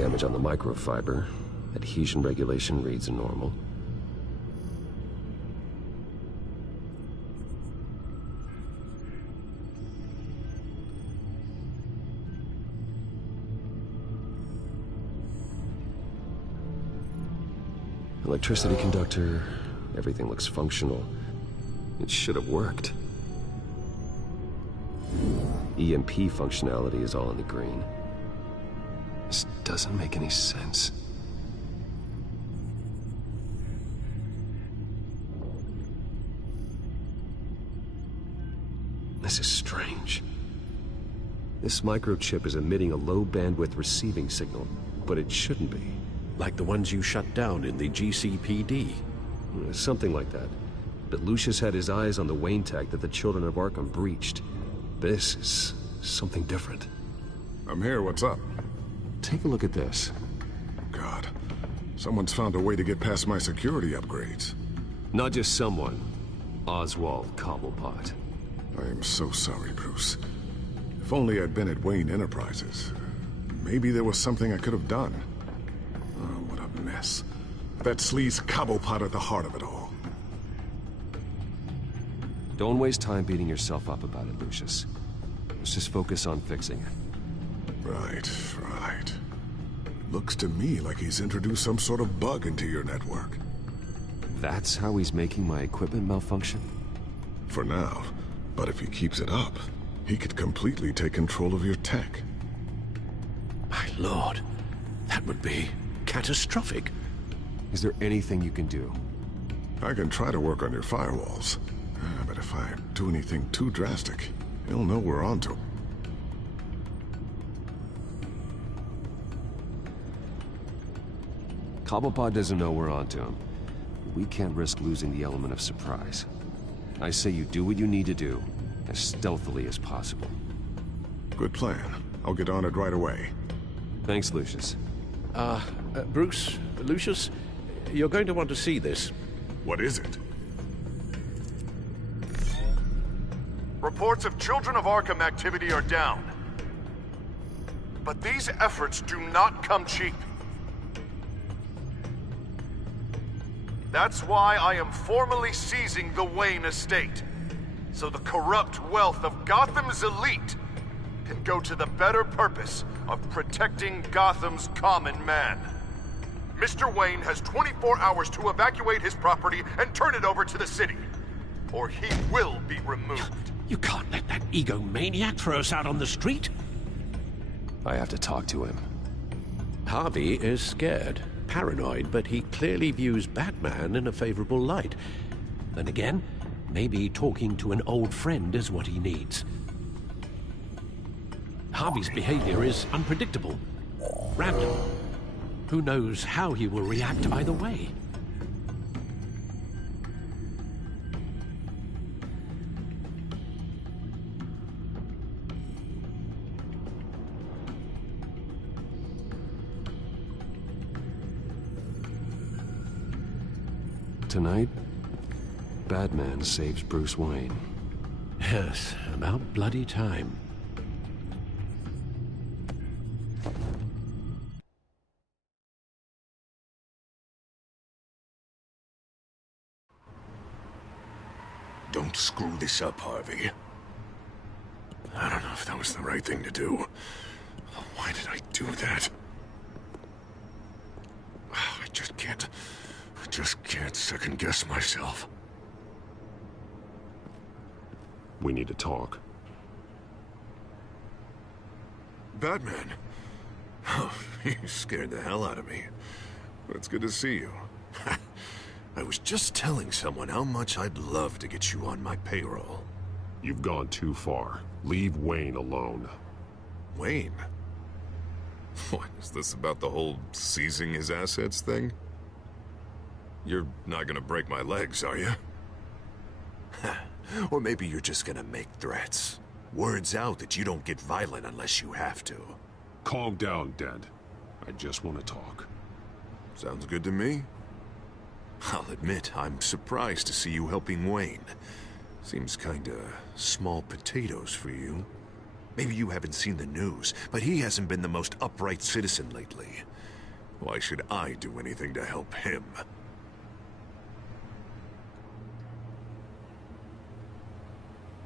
damage on the microfiber. Adhesion regulation reads normal. Electricity conductor, everything looks functional. It should have worked. EMP functionality is all in the green. This doesn't make any sense. This is strange. This microchip is emitting a low-bandwidth receiving signal, but it shouldn't be. Like the ones you shut down in the GCPD. Something like that. But Lucius had his eyes on the Wayne tag that the Children of Arkham breached. This is something different. I'm here, what's up? Take a look at this. God, someone's found a way to get past my security upgrades. Not just someone. Oswald Cobblepot. I am so sorry, Bruce. If only I'd been at Wayne Enterprises. Maybe there was something I could have done. Oh, what a mess. That sleaze Cobblepot at the heart of it all. Don't waste time beating yourself up about it, Lucius. Let's just focus on fixing it. Right. Looks to me like he's introduced some sort of bug into your network. That's how he's making my equipment malfunction? For now. But if he keeps it up, he could completely take control of your tech. My lord, that would be catastrophic. Is there anything you can do? I can try to work on your firewalls. But if I do anything too drastic, he'll know we're onto him. Cobblepot doesn't know we're onto him. We can't risk losing the element of surprise. I say you do what you need to do, as stealthily as possible. Good plan. I'll get on it right away. Thanks, Lucius. Bruce, Lucius, you're going to want to see this. What is it? Reports of Children of Arkham activity are down. But these efforts do not come cheap. That's why I am formally seizing the Wayne estate, so the corrupt wealth of Gotham's elite can go to the better purpose of protecting Gotham's common man. Mr. Wayne has 24 hours to evacuate his property and turn it over to the city, or he will be removed. You can't let that egomaniac throw us out on the street. I have to talk to him. Harvey is scared, paranoid, but he clearly views Batman in a favorable light. Then again, maybe talking to an old friend is what he needs. Harvey's behavior is unpredictable, random. Who knows how he will react either way? Tonight, Batman saves Bruce Wayne. Yes, about bloody time. Don't screw this up, Harvey. I don't know if that was the right thing to do. Why did I do that? I just can't second-guess myself. We need to talk. Batman? Oh, you scared the hell out of me. But it's good to see you. I was just telling someone how much I'd love to get you on my payroll. You've gone too far. Leave Wayne alone. Wayne? What, is this about the whole seizing his assets thing? You're not gonna break my legs, are you? Or maybe you're just gonna make threats. Words out that you don't get violent unless you have to. Calm down, Dent. I just want to talk. Sounds good to me. I'll admit, I'm surprised to see you helping Wayne. Seems kinda small potatoes for you. Maybe you haven't seen the news, but he hasn't been the most upright citizen lately. Why should I do anything to help him?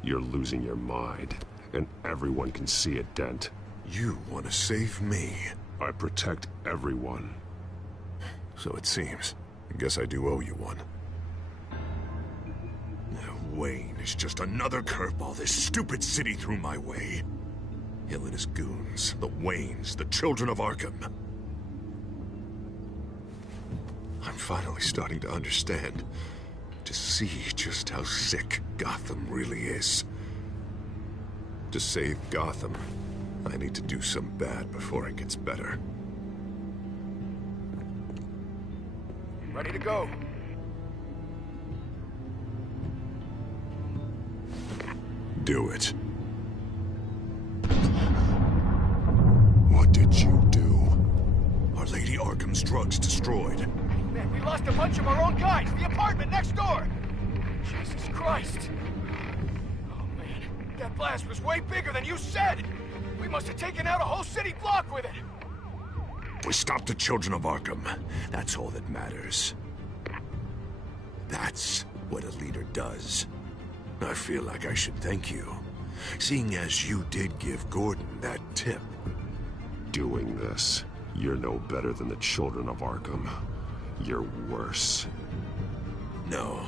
You're losing your mind, and everyone can see it, Dent. You want to save me? I protect everyone. So it seems. I guess I do owe you one. Wayne is just another curveball this stupid city threw my way. Hill and his goons, the Waynes, the children of Arkham. I'm finally starting to understand, to see just how sick Gotham really is. To save Gotham, I need to do some bad before it gets better. Ready to go. Do it. What did you do? Our Lady Arkham's drugs destroyed. Man, we lost a bunch of our own guys. The apartment next door. Jesus Christ. Oh, man. That blast was way bigger than you said. We must have taken out a whole city block with it. We stopped the children of Arkham. That's all that matters. That's what a leader does. I feel like I should thank you, seeing as you did give Gordon that tip. Doing this, you're no better than the children of Arkham. You're worse. No,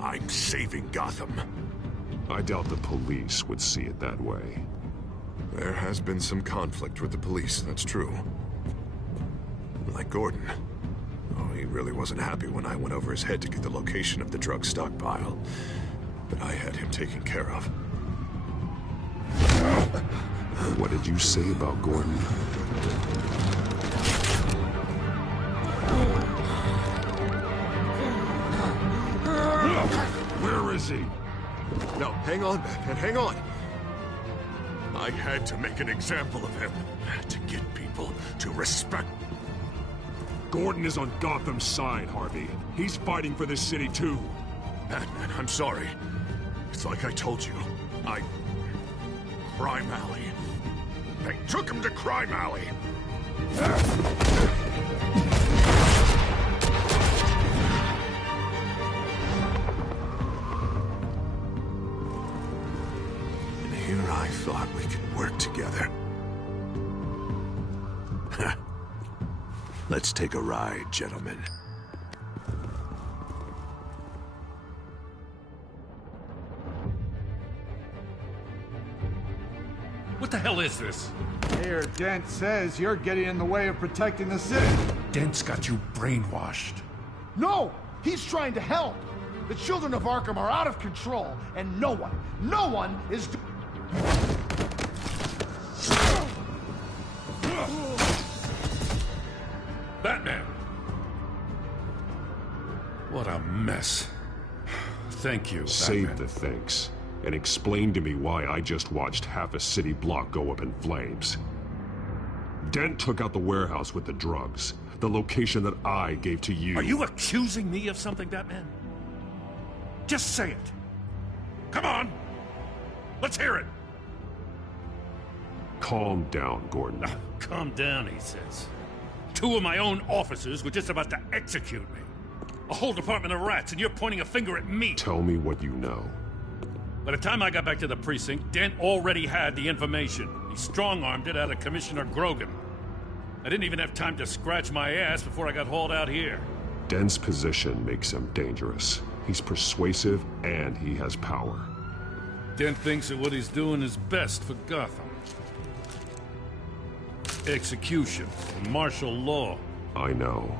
I'm saving Gotham. I doubt the police would see it that way. There has been some conflict with the police, that's true. Like Gordon. Oh, he really wasn't happy when I went over his head to get the location of the drug stockpile. But I had him taken care of. What did you say about Gordon? Where is he? No, hang on, Batman, hang on. I had to make an example of him. To get people to respect. Gordon is on Gotham's side, Harvey. He's fighting for this city, too. Batman, I'm sorry. It's like I told you. Crime Alley. They took him to Crime Alley. And here I thought we could work together. Let's take a ride, gentlemen. What the hell is this? Mayor Dent says you're getting in the way of protecting the city. Dent's got you brainwashed. No! He's trying to help! The children of Arkham are out of control, and no one is Batman! What a mess. Thank you, Save Batman. the thanks, and explain to me why I just watched half a city block go up in flames. Dent took out the warehouse with the drugs, the location that I gave to you. Are you accusing me of something, Batman? Just say it. Come on! Let's hear it! Calm down, Gordon. Calm down, he says. 2 of my own officers were just about to execute me. A whole department of rats, and you're pointing a finger at me. Tell me what you know. By the time I got back to the precinct, Dent already had the information. He strong-armed it out of Commissioner Grogan. I didn't even have time to scratch my ass before I got hauled out here. Dent's position makes him dangerous. He's persuasive, and he has power. Dent thinks that what he's doing is best for Gotham. Execution, martial law. I know.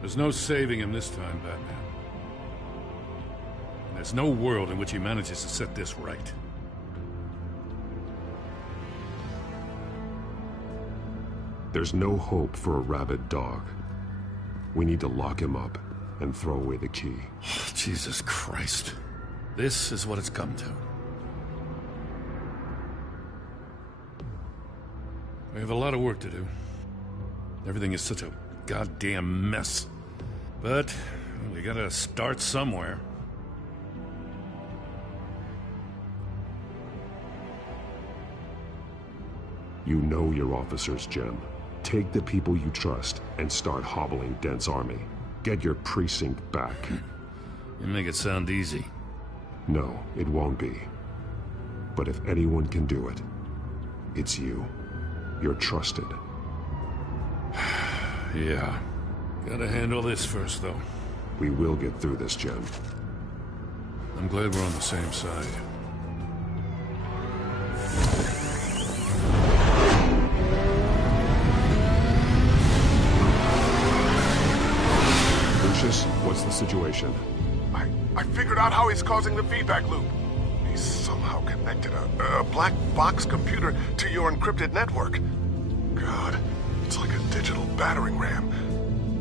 There's no saving him this time, Batman. And there's no world in which he manages to set this right. There's no hope for a rabid dog. We need to lock him up and throw away the key. Jesus Christ. This is what it's come to. We have a lot of work to do. Everything is such a goddamn mess. But we gotta start somewhere. You know your officers, Jim. Take the people you trust and start hobbling Dent's army. Get your precinct back. You make it sound easy. No, it won't be. But if anyone can do it, it's you. You're trusted. Yeah. Gotta handle this first, though. We will get through this, Jim. I'm glad we're on the same side. Lucius, what's the situation? I figured out how he's causing the feedback loop. He's somehow connected a black box computer to your encrypted network. God, it's like a digital battering ram.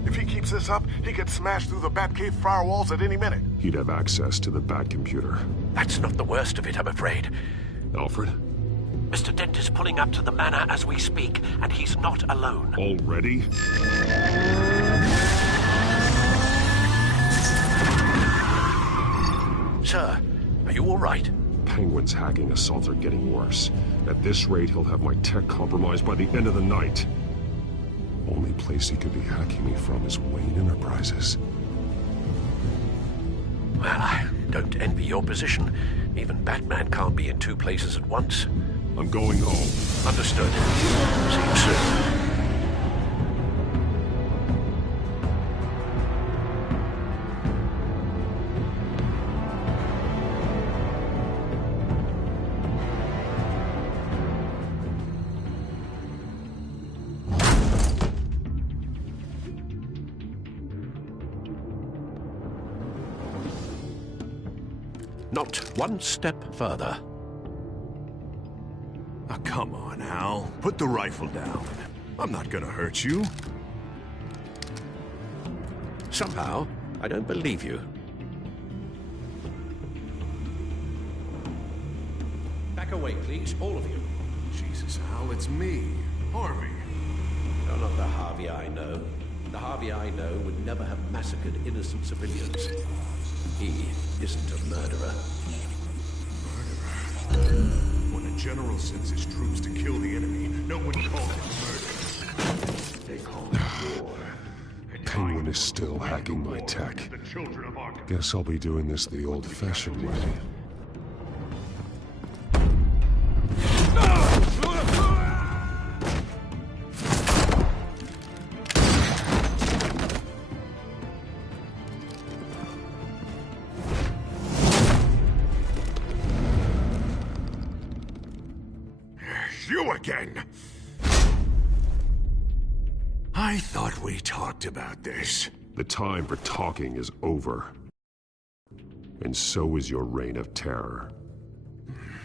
If he keeps this up, he could smash through the Batcave firewalls at any minute. He'd have access to the Bat computer. That's not the worst of it, I'm afraid. Alfred? Mr. Dent is pulling up to the manor as we speak, and he's not alone. Already? Sir, are you all right? Penguin's hacking assaults are getting worse. At this rate, he'll have my tech compromised by the end of the night. Only place he could be hacking me from is Wayne Enterprises. Well, I don't envy your position. Even Batman can't be in two places at once. I'm going home. Understood. See you soon. Not one step further. Oh, come on, Al. Put the rifle down. I'm not gonna hurt you. Somehow, I don't believe you. Back away, please, all of you. Jesus, Al, it's me, Harvey. You're not the Harvey I know. The Harvey I know would never have massacred innocent civilians. He isn't a murderer. When a general sends his troops to kill the enemy, no one calls it murder. They call it war. Penguin is still hacking my tech. Guess I'll be doing this the old-fashioned way. You again! I thought we talked about this. The time for talking is over. And so is your reign of terror.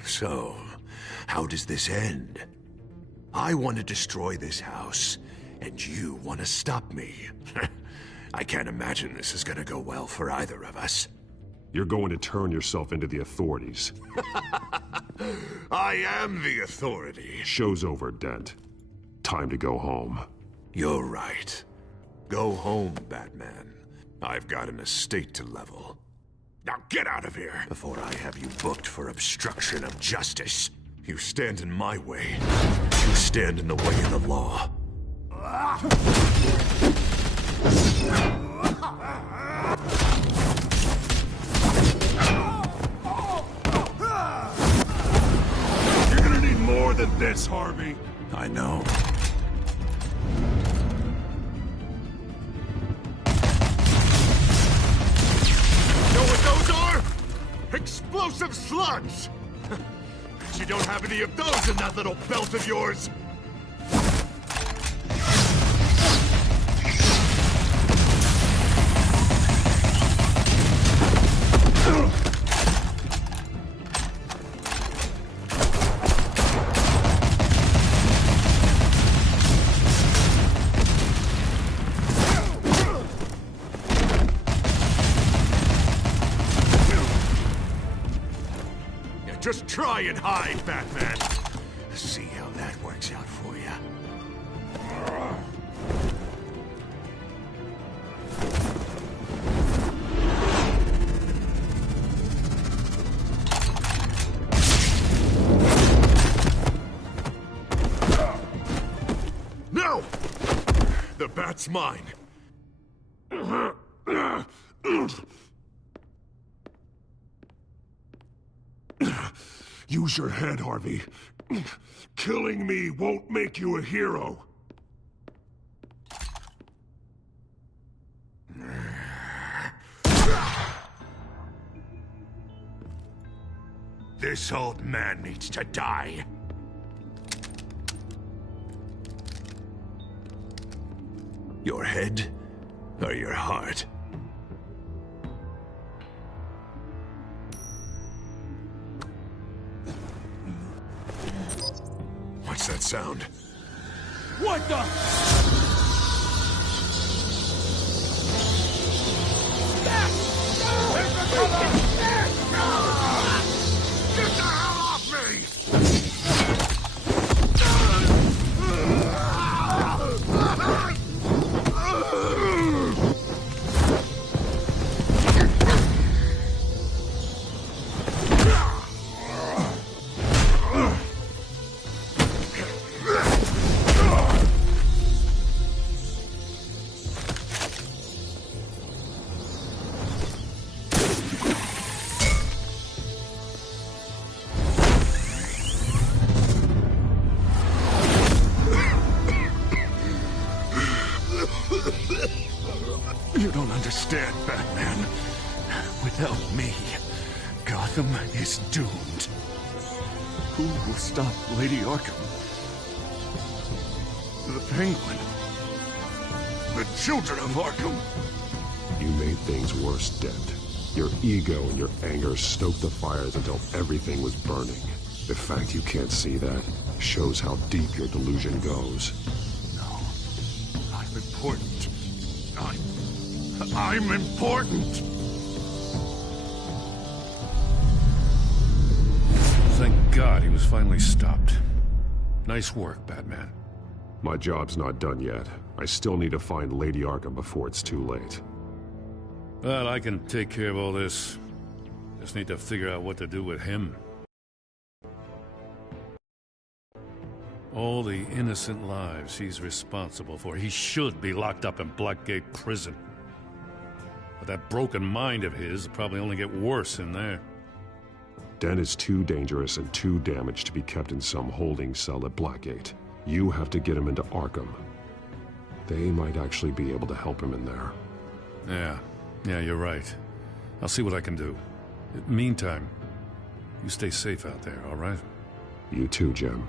So, how does this end? I want to destroy this house, and you want to stop me. I can't imagine this is gonna go well for either of us. You're going to turn yourself into the authorities. I am the authority. Show's over, Dent. Time to go home. You're right. Go home, Batman. I've got an estate to level. Now get out of here before I have you booked for obstruction of justice. You stand in my way. You stand in the way of the law. You're gonna need more than this, Harvey. I know. Know what those are? Explosive slugs! You don't have any of those in that little belt of yours! Just try and hide, Batman. See how that works out for you. bat's mine. Use your head, Harvey. Killing me won't make you a hero. This old man needs to die. Your head or your heart? What's that sound? What the? Get the hell off me! You don't understand, Batman. Without me, Gotham is doomed. Who will stop Lady Arkham? The Penguin. The children of Arkham. You made things worse, Dent. Your ego and your anger stoked the fires until everything was burning. The fact you can't see that shows how deep your delusion goes. No. I'm important. I'm important! Thank God he was finally stopped. Nice work, Batman. My job's not done yet. I still need to find Lady Arkham before it's too late. Well, I can take care of all this. Just need to figure out what to do with him. All the innocent lives he's responsible for. He should be locked up in Blackgate Prison. But that broken mind of his will probably only get worse in there. Dent is too dangerous and too damaged to be kept in some holding cell at Blackgate. You have to get him into Arkham. They might actually be able to help him in there. Yeah, you're right. I'll see what I can do. Meantime, you stay safe out there, all right? You too, Jim.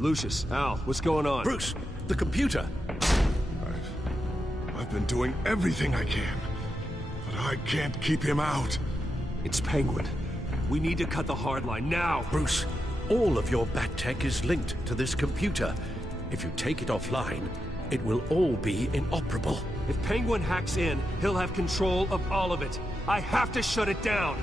Lucius, Al, what's going on? Bruce, the computer. I've been doing everything I can, but I can't keep him out. It's Penguin. We need to cut the hard line now. Bruce, all of your bat tech is linked to this computer. If you take it offline, it will all be inoperable. If Penguin hacks in, he'll have control of all of it. I have to shut it down.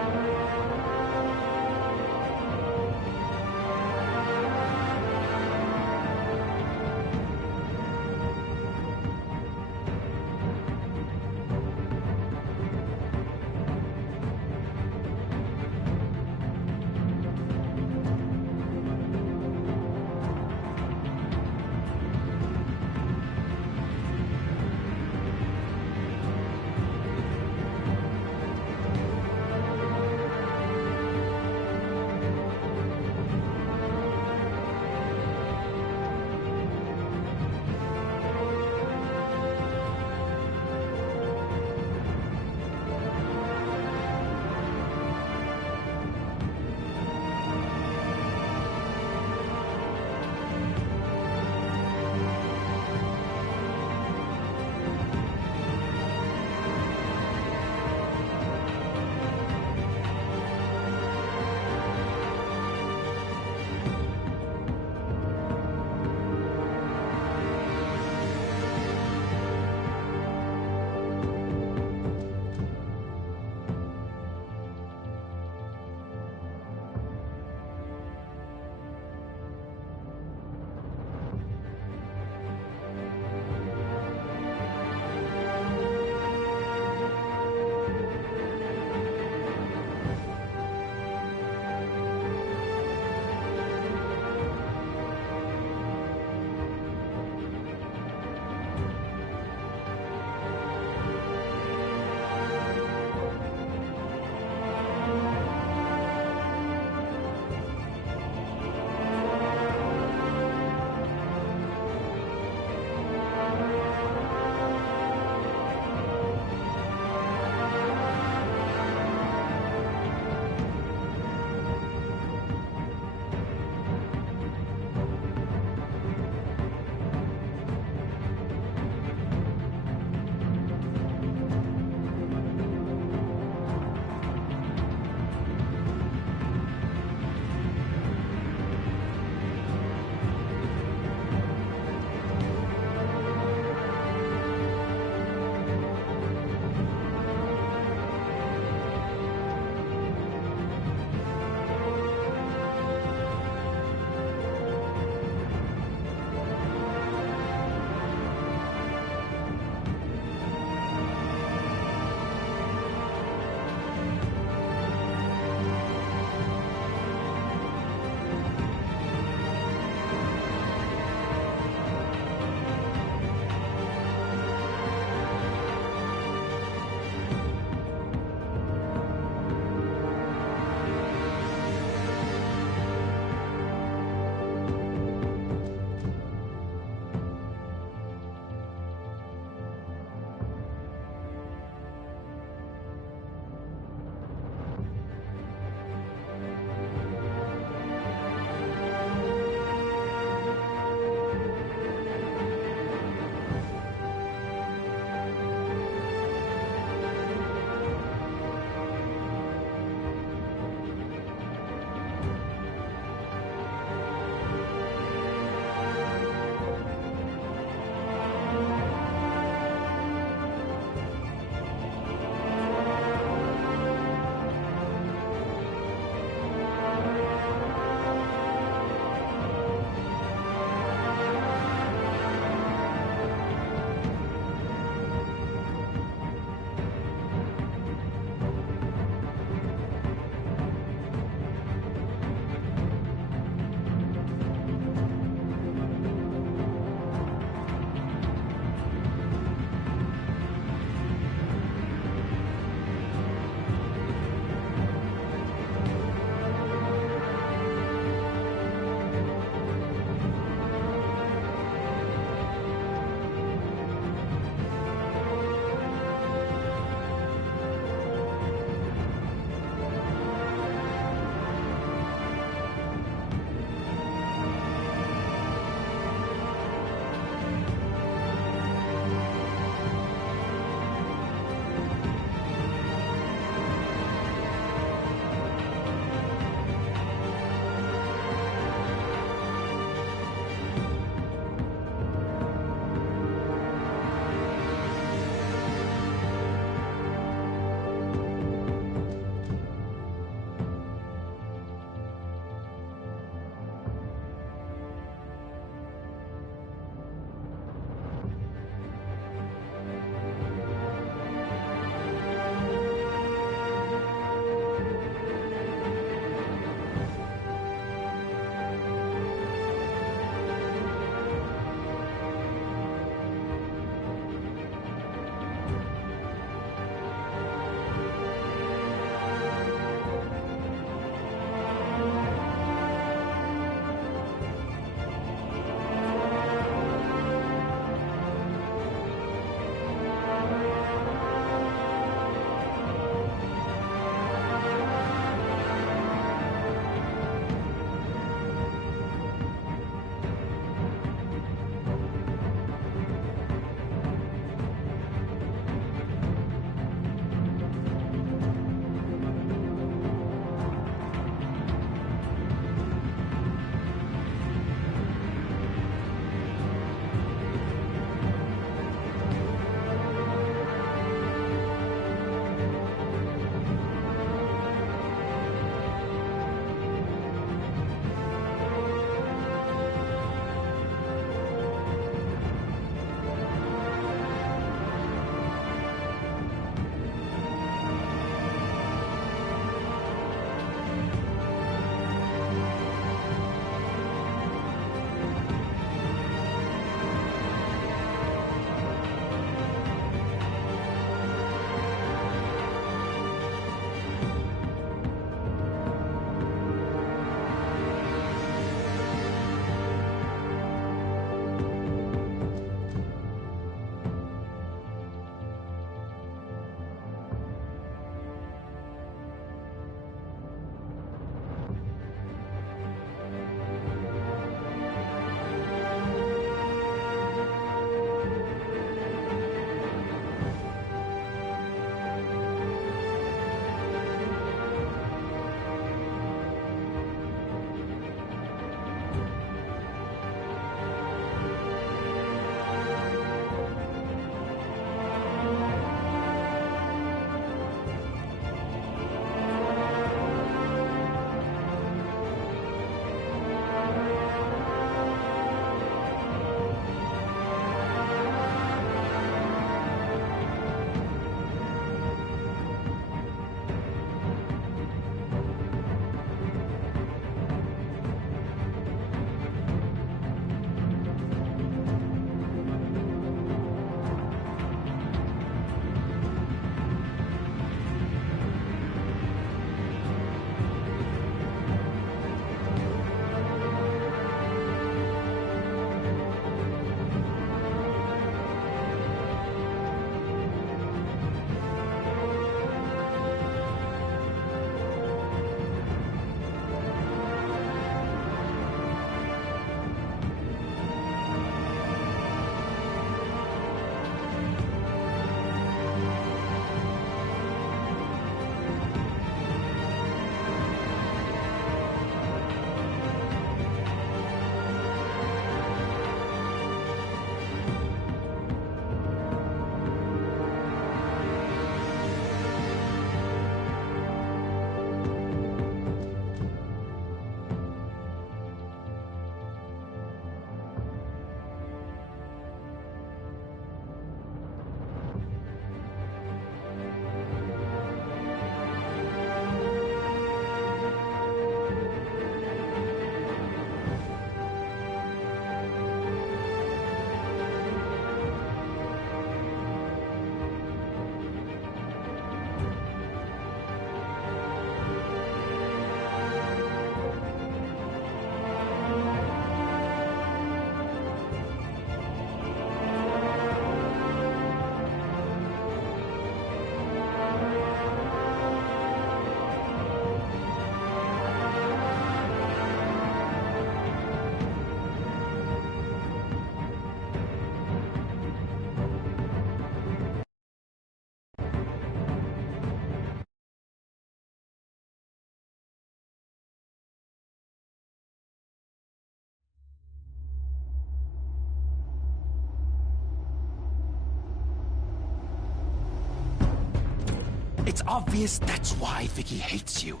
It's obvious that's why Vicky hates you.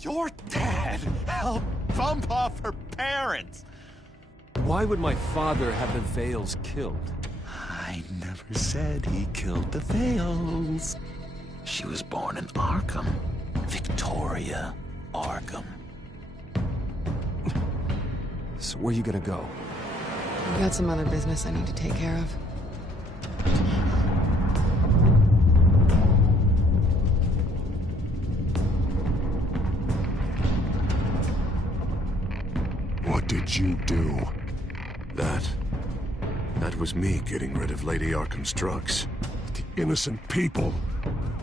Your dad helped bump off her parents. Why would my father have the Vales killed? I never said he killed the Vales. She was born in Arkham. Victoria Arkham. So where are you gonna go? I've got some other business I need to take care of. What did you do? That was me getting rid of Lady Arkham's drugs. The innocent people.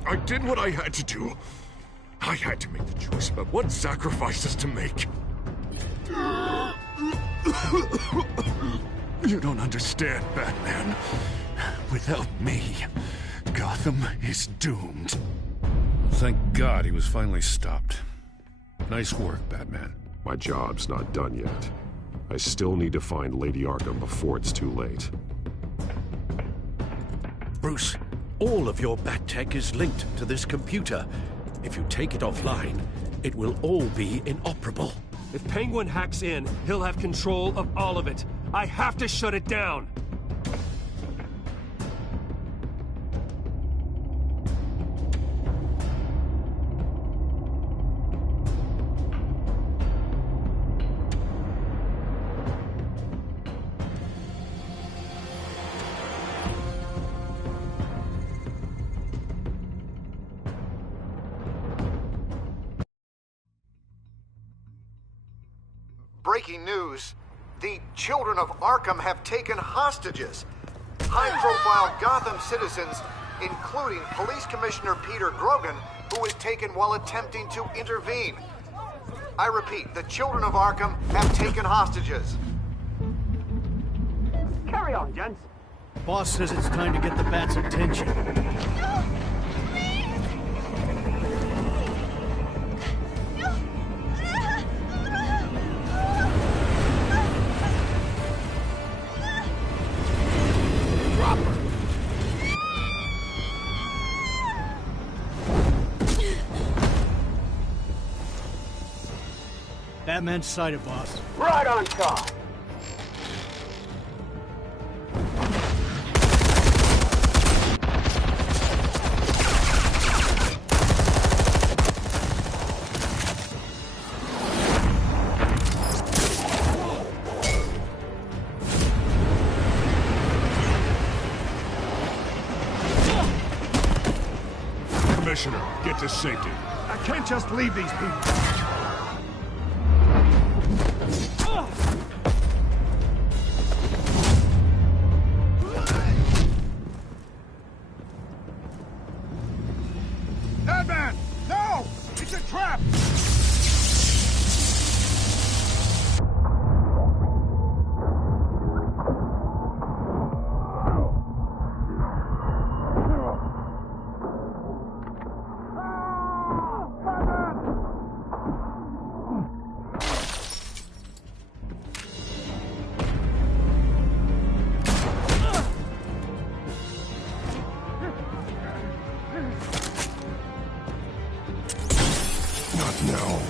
I did what I had to do. I had to make the choice about what sacrifices to make. You don't understand, Batman. Without me, Gotham is doomed. Thank God he was finally stopped. Nice work, Batman. My job's not done yet. I still need to find Lady Arkham before it's too late. Bruce, all of your bat tech is linked to this computer. If you take it offline, it will all be inoperable. If Penguin hacks in, he'll have control of all of it. I have to shut it down! Breaking news. The children of Arkham have taken hostages. High-profile Gotham citizens, including Police Commissioner Peter Grogan, who was taken while attempting to intervene. I repeat, the children of Arkham have taken hostages. Carry on, gents. Boss says it's time to get the Bat's attention. Batman's sighted, boss. Right on top. Commissioner, get to safety. I can't just leave these people. Batman! No! It's a trap! No.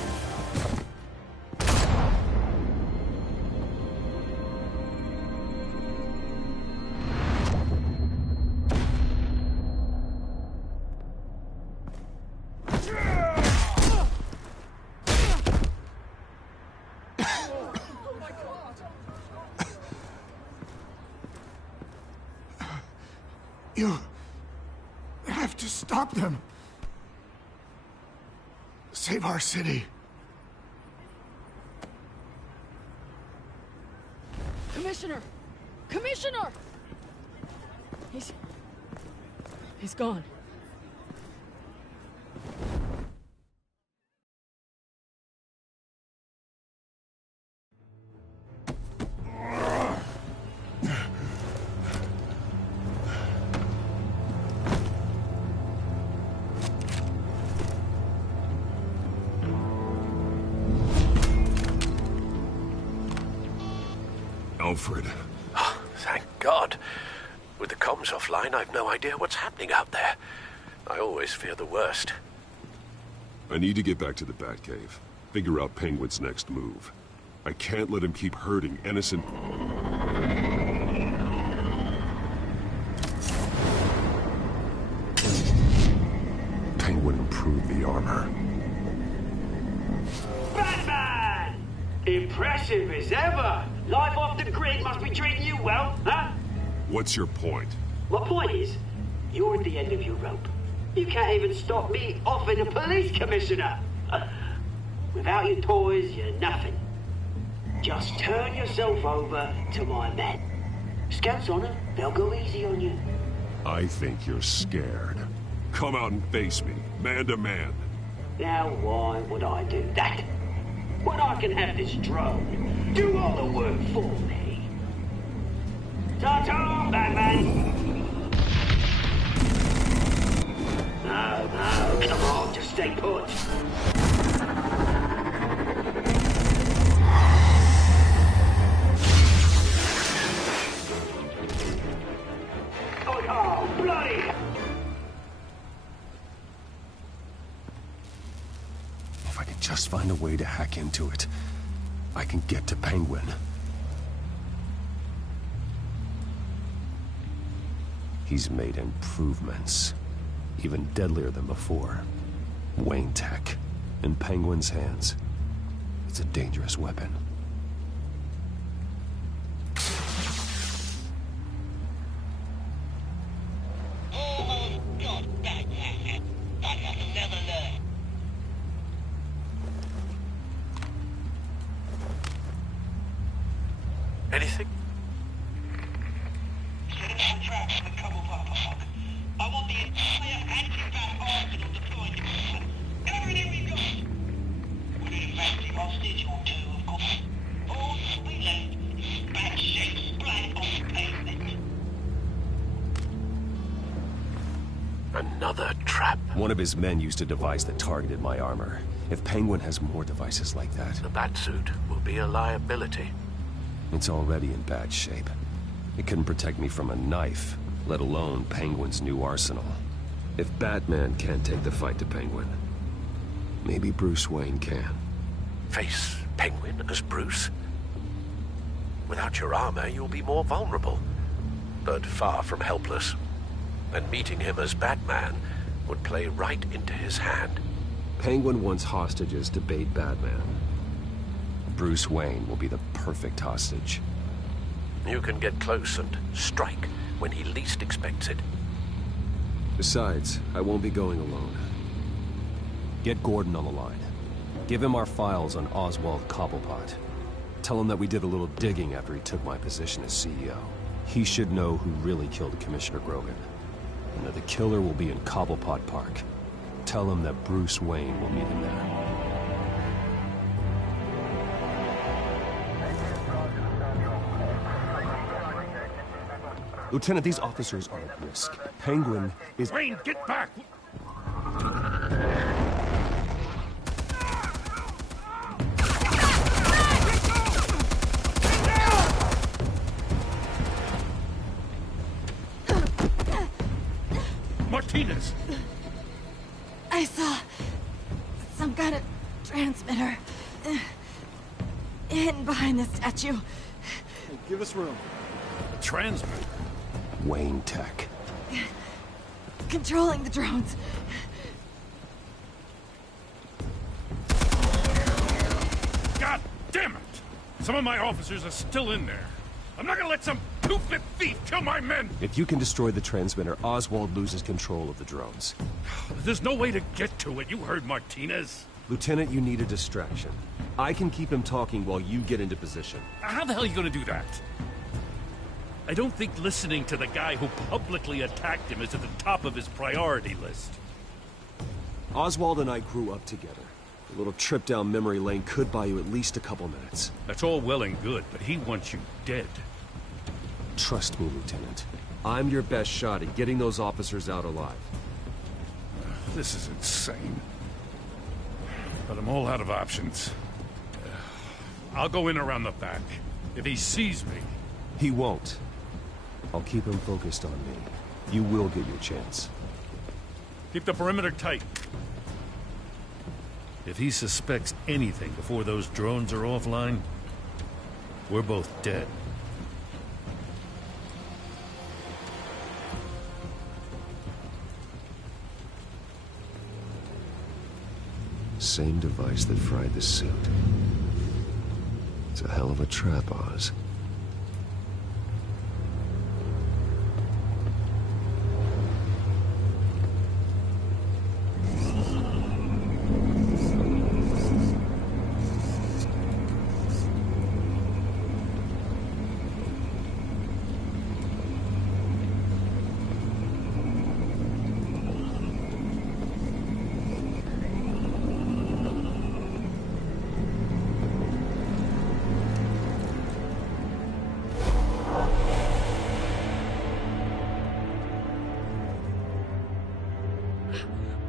You have to stop them. Save our city. Commissioner! Commissioner! He's gone. Alfred. Oh, thank God. With the comms offline, I've no idea what's happening out there. I always fear the worst. I need to get back to the Batcave. Figure out Penguin's next move. I can't let him keep hurting innocent... Penguin improved the armor. Batman! Impressive as ever. Life off the grid must be treating you well, huh? What's your point? My point is, you're at the end of your rope. You can't even stop me offing a police commissioner. Without your toys, you're nothing. Just turn yourself over to my men. Scouts honor, they'll go easy on you. I think you're scared. Come out and face me, man to man. Now why would I do that? When I can have this drone do all the work for me. Ta-ta, Batman! No, come on, just stay put. Oh, bloody! If I could just find a way to hack into it, I can get to Penguin. He's made improvements, even deadlier than before. Wayne Tech, in Penguin's hands. It's a dangerous weapon. Anything? I want the entire anti-bat arsenal deployed. Everything we've got. With an evacuate hostage or two, of course. All we left is bat shit splat on the pavement. Another trap. One of his men used a device that targeted my armor. If Penguin has more devices like that... The Batsuit will be a liability. It's already in bad shape. It couldn't protect me from a knife, let alone Penguin's new arsenal. If Batman can't take the fight to Penguin, maybe Bruce Wayne can. Face Penguin as Bruce? Without your armor, you'll be more vulnerable, but far from helpless. And meeting him as Batman would play right into his hand. Penguin wants hostages to bait Batman. Bruce Wayne will be the perfect hostage. You can get close and strike when he least expects it. Besides, I won't be going alone. Get Gordon on the line. Give him our files on Oswald Cobblepot. Tell him that we did a little digging after he took my position as CEO. He should know who really killed Commissioner Grogan, and that the killer will be in Cobblepot Park. Tell him that Bruce Wayne will meet him there. Lieutenant, these officers are at risk. Penguin is... Wayne, get back! Martinez! I saw some kind of transmitter hidden behind the statue. Hey, give us room. Transmitter? Wayne Tech. Controlling the drones. God damn it! Some of my officers are still in there. I'm not gonna let some two-bit thief kill my men! If you can destroy the transmitter, Oswald loses control of the drones. There's no way to get to it. You heard Martinez. Lieutenant, you need a distraction. I can keep him talking while you get into position. How the hell are you gonna do that? I don't think listening to the guy who publicly attacked him is at the top of his priority list. Oswald and I grew up together. A little trip down memory lane could buy you at least a couple minutes. That's all well and good, but he wants you dead. Trust me, Lieutenant. I'm your best shot at getting those officers out alive. This is insane. But I'm all out of options. I'll go in around the back. If he sees me... He won't. I'll keep him focused on me. You will get your chance. Keep the perimeter tight. If he suspects anything before those drones are offline, we're both dead. Same device that fried the suit. It's a hell of a trap, Oz.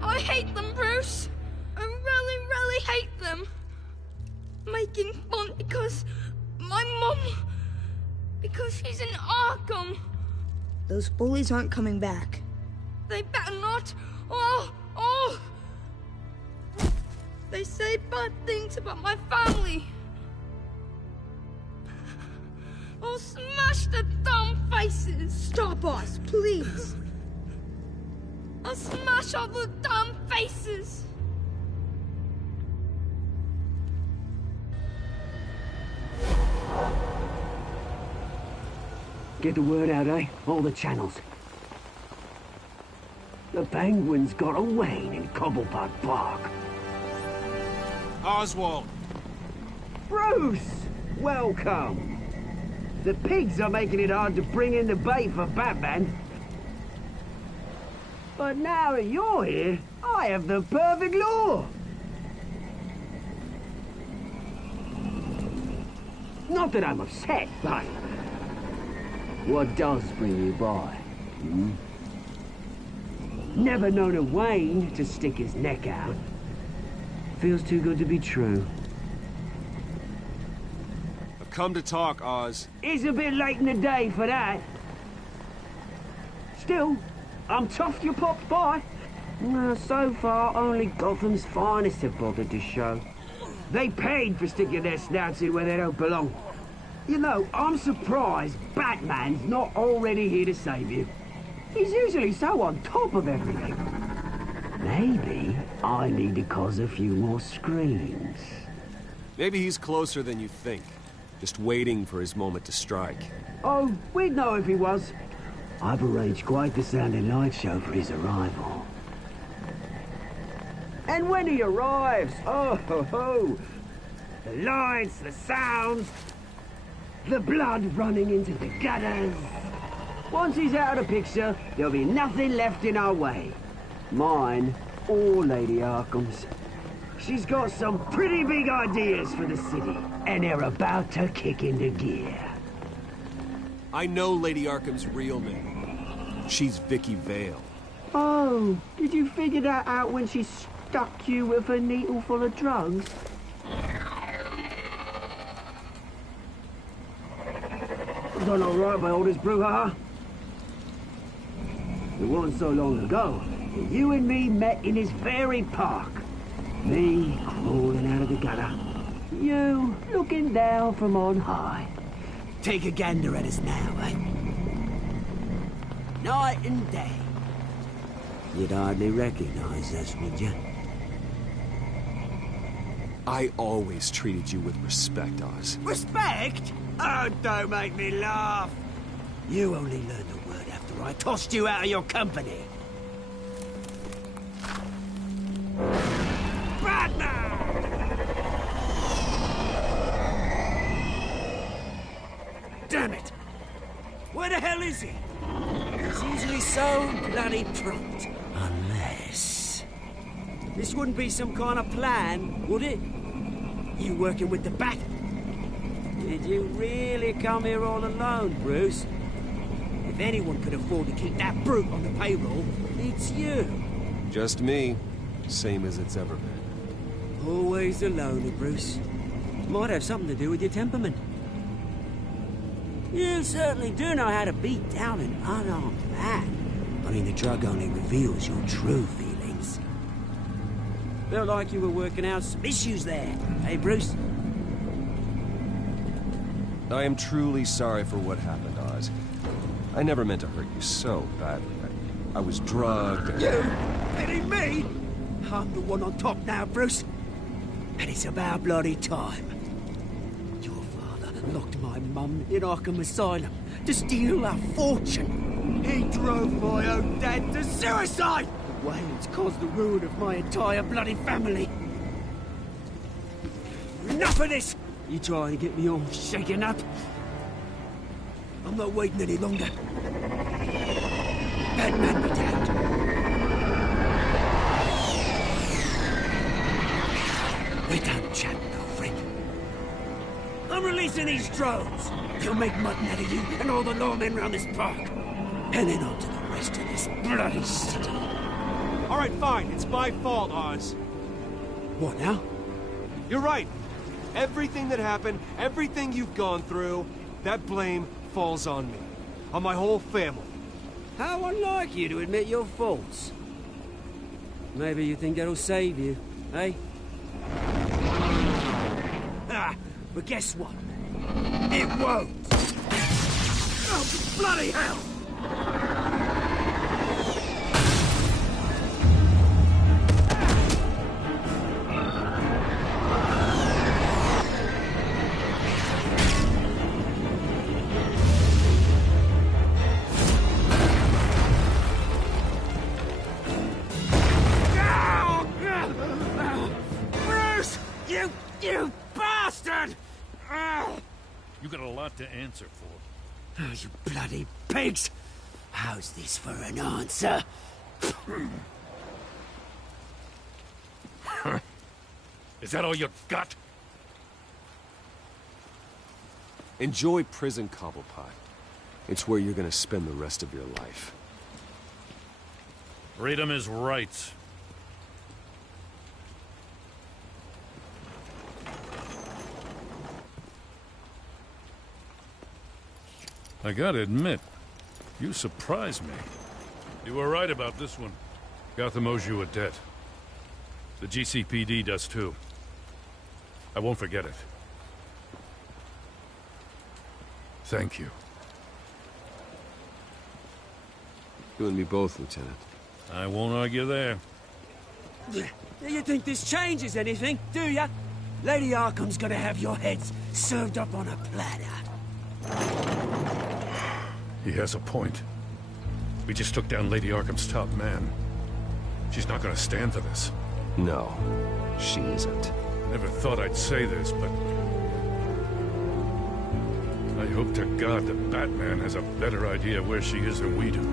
I hate them, Bruce. I really, really hate them. Making fun because my mum... because she's in Arkham. Those bullies aren't coming back. They better not. They say bad things about my family. I'll smash the dumb faces. Stop us, please. I'll smash all the damn faces! Get the word out, eh? All the channels. The Penguin's got a Wayne in Cobblepot Park. Oswald! Bruce! Welcome! The pigs are making it hard to bring in the bait for Batman. But now that you're here, I have the perfect lure! Not that I'm upset, but... what does bring you by? Never known a Wayne to stick his neck out. Feels too good to be true. I've come to talk, Oz. It's a bit late in the day for that. Still, I'm chuffed you popped by. So far, only Gotham's finest have bothered to show. They paid for sticking their snouts in where they don't belong. You know, I'm surprised Batman's not already here to save you. He's usually so on top of everything. Maybe I need to cause a few more screams. Maybe he's closer than you think. Just waiting for his moment to strike. Oh, we'd know if he was. I've arranged quite the sounding light show for his arrival. And when he arrives, oh ho ho! The lights, the sounds, the blood running into the gutters. Once he's out of the picture, there'll be nothing left in our way. Mine or Lady Arkham's. She's got some pretty big ideas for the city, and they're about to kick into gear. I know Lady Arkham's real name. She's Vicky Vale. Oh, did you figure that out when she stuck you with a needle full of drugs? Done all right by all this brouhaha. It wasn't so long ago that you and me met in this very park. Me crawling out of the gutter. You looking down from on high. Take a gander at us now, eh? Night and day. You'd hardly recognize us, would you? I always treated you with respect, Oz. Respect? Oh, don't make me laugh. You only learned the word after I tossed you out of your company. Damn it! Where the hell is he? He's usually so bloody prompt. Unless... this wouldn't be some kind of plan, would it? You working with the Bat? Did you really come here all alone, Bruce? If anyone could afford to keep that brute on the payroll, it's you. Just me. Same as it's ever been. Always the loner, Bruce. Might have something to do with your temperament. You certainly do know how to beat down an unarmed man. I mean, the drug only reveals your true feelings. Felt like you were working out some issues there. Hey, Bruce? I am truly sorry for what happened, Oz. I never meant to hurt you so badly. I was drugged and... You? Kidding me? I'm the one on top now, Bruce. And it's about bloody time. Your father locked my mum in Arkham Asylum to steal a fortune. He drove my own dad to suicide! The Waynes caused the ruin of my entire bloody family. Enough of this! You trying to get me all shaken up? I'm not waiting any longer. Batman be damned. We're done chatting, old friend. I'm releasing these drones. They'll make mutton out of you and all the lawmen around this park. And then on to the rest of this bloody city. All right, fine. It's my fault, Oz. What now? You're right. Everything that happened, everything you've gone through, that blame falls on me. On my whole family. How unlike you to admit your faults. Maybe you think that'll save you, eh? Ah, but guess what? It won't! Oh, bloody hell! You bastard! You got a lot to answer for. Oh, you bloody pigs! How's this for an answer? Is that all you got? Enjoy prison, Cobblepot. It's where you're gonna spend the rest of your life. Freedom is rights. I gotta admit, you surprised me. You were right about this one. Gotham owes you a debt. The GCPD does too. I won't forget it. Thank you. You and me both, Lieutenant. I won't argue there. Do you think this changes anything, do ya? Lady Arkham's gonna have your heads served up on a platter. He has a point. We just took down Lady Arkham's top man. She's not gonna stand for this. No, she isn't. Never thought I'd say this, but... I hope to God that Batman has a better idea where she is than we do.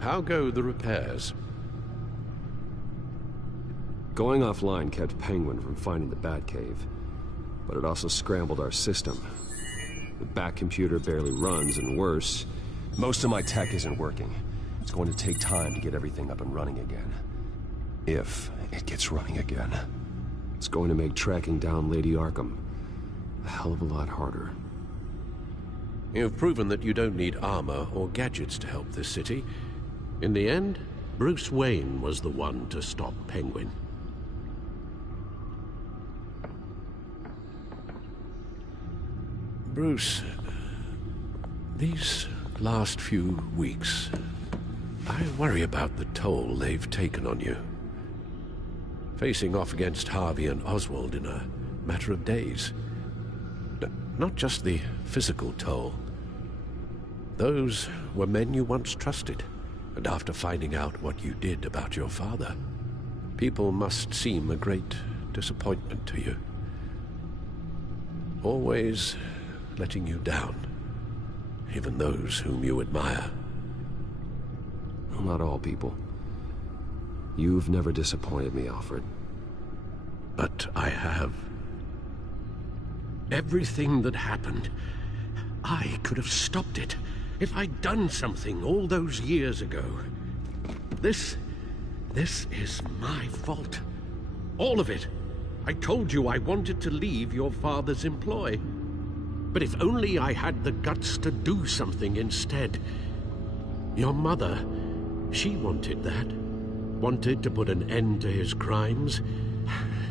How go the repairs? Going offline kept Penguin from finding the Batcave, but it also scrambled our system. The Bat computer barely runs, and worse, most of my tech isn't working. It's going to take time to get everything up and running again. If it gets running again. It's going to make tracking down Lady Arkham a hell of a lot harder. You've proven that you don't need armor or gadgets to help this city. In the end, Bruce Wayne was the one to stop Penguin. Bruce, these last few weeks, I worry about the toll they've taken on you. Facing off against Harvey and Oswald in a matter of days. Not just the physical toll. Those were men you once trusted. And after finding out what you did about your father, people must seem a great disappointment to you. Always letting you down, even those whom you admire. Well, not all people. You've never disappointed me, Alfred. But I have. Everything that happened, I could have stopped it if I'd done something all those years ago. This is my fault. All of it. I told you I wanted to leave your father's employ. But if only I had the guts to do something instead. Your mother, she wanted that. Wanted to put an end to his crimes.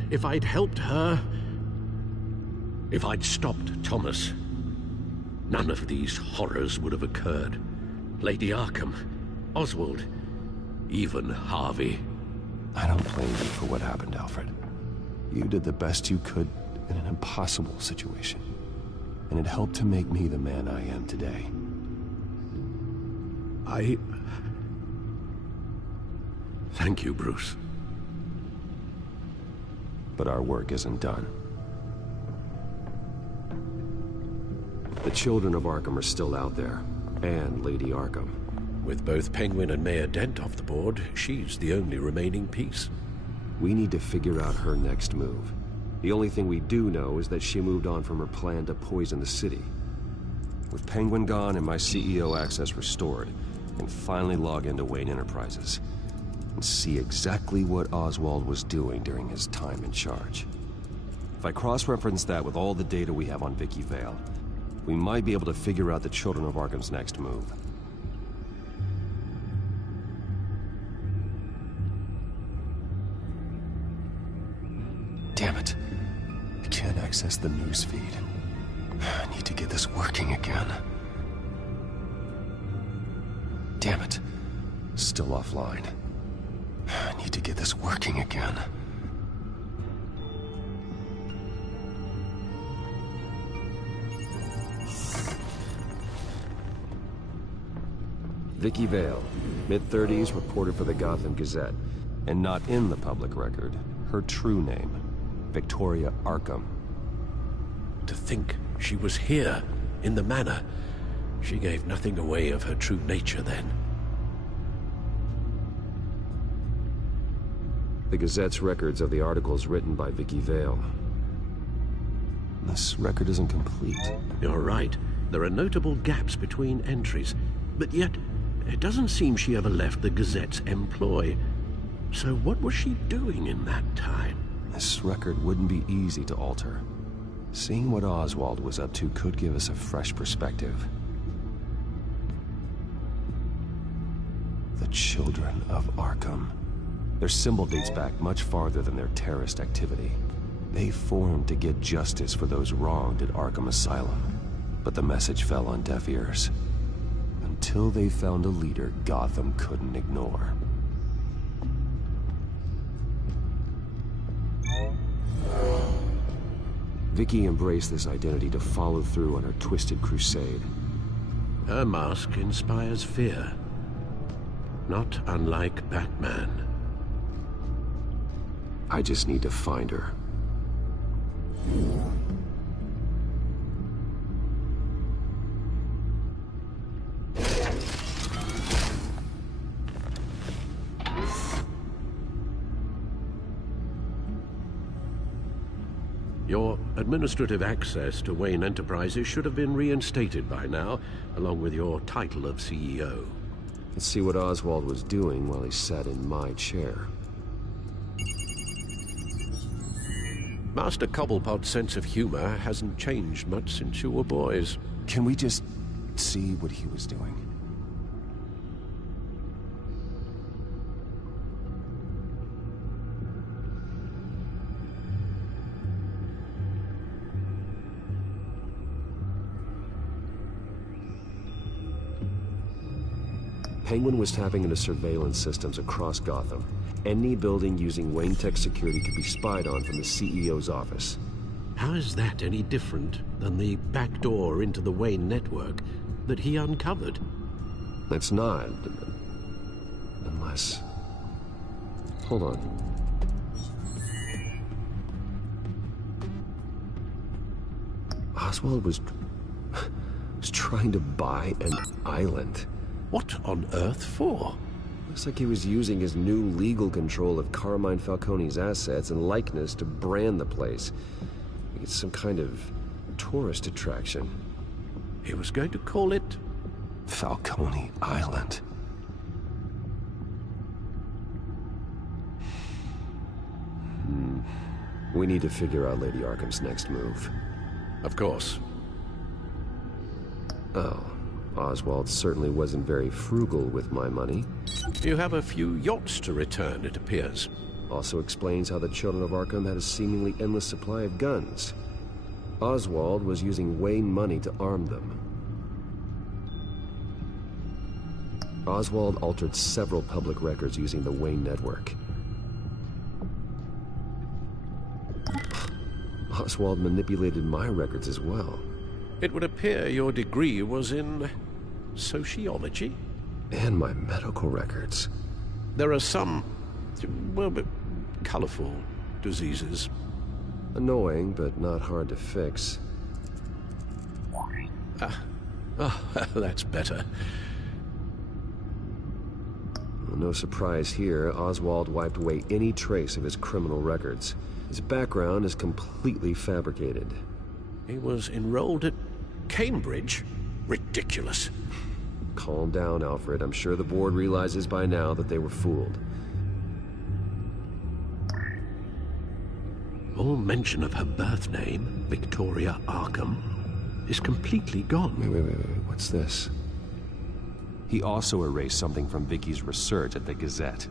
If I'd helped her, if I'd stopped Thomas, none of these horrors would have occurred. Lady Arkham, Oswald, even Harvey. I don't blame you for what happened, Alfred. You did the best you could in an impossible situation. And it helped to make me the man I am today. Thank you, Bruce. But our work isn't done. The children of Arkham are still out there, and Lady Arkham. With both Penguin and Mayor Dent off the board, she's the only remaining piece. We need to figure out her next move. The only thing we do know is that she moved on from her plan to poison the city. With Penguin gone and my CEO access restored, I can finally log into Wayne Enterprises and see exactly what Oswald was doing during his time in charge. If I cross-reference that with all the data we have on Vicky Vale, we might be able to figure out the Children of Arkham's next move. Damn it. I can't access the news feed. I need to get this working again. Damn it. Still offline. I need to get this working again. Vicky Vale, mid-30s, reporter for the Gotham Gazette. And not in the public record, her true name, Victoria Arkham. To think she was here, in the manor. She gave nothing away of her true nature then. The Gazette's records of the articles written by Vicky Vale. This record isn't complete. You're right. There are notable gaps between entries. But yet, it doesn't seem she ever left the Gazette's employ. So what was she doing in that time? This record wouldn't be easy to alter. Seeing what Oswald was up to could give us a fresh perspective. The Children of Arkham. Their symbol dates back much farther than their terrorist activity. They formed to get justice for those wronged at Arkham Asylum. But the message fell on deaf ears. Until they found a leader Gotham couldn't ignore. Vicky embraced this identity to follow through on her twisted crusade. Her mask inspires fear. Not unlike Batman. I just need to find her. Your administrative access to Wayne Enterprises should have been reinstated by now, along with your title of CEO. Let's see what Oswald was doing while he sat in my chair. Master Cobblepot's sense of humor hasn't changed much since you were boys. Can we just see what he was doing? Penguin was tapping into surveillance systems across Gotham. Any building using Wayne Tech security could be spied on from the CEO's office. How is that any different than the back door into the Wayne network that he uncovered? It's not. Unless... Hold on. Oswald was trying to buy an island. What on earth for? Looks like he was using his new legal control of Carmine Falcone's assets and likeness to brand the place. It's some kind of tourist attraction. He was going to call it Falcone Island. We need to figure out Lady Arkham's next move. Of course. Oh, Oswald certainly wasn't very frugal with my money. You have a few yachts to return, it appears. Also explains how the Children of Arkham had a seemingly endless supply of guns. Oswald was using Wayne money to arm them. Oswald altered several public records using the Wayne network. Oswald manipulated my records as well. It would appear your degree was in sociology? And my medical records. There are some, well, but colorful diseases. Annoying, but not hard to fix. Oh, that's better. Well, no surprise here, Oswald wiped away any trace of his criminal records. His background is completely fabricated. He was enrolled at Cambridge? Ridiculous. Calm down, Alfred. I'm sure the board realizes by now that they were fooled. All mention of her birth name, Victoria Arkham, is completely gone. Wait. What's this? He also erased something from Vicky's research at the Gazette.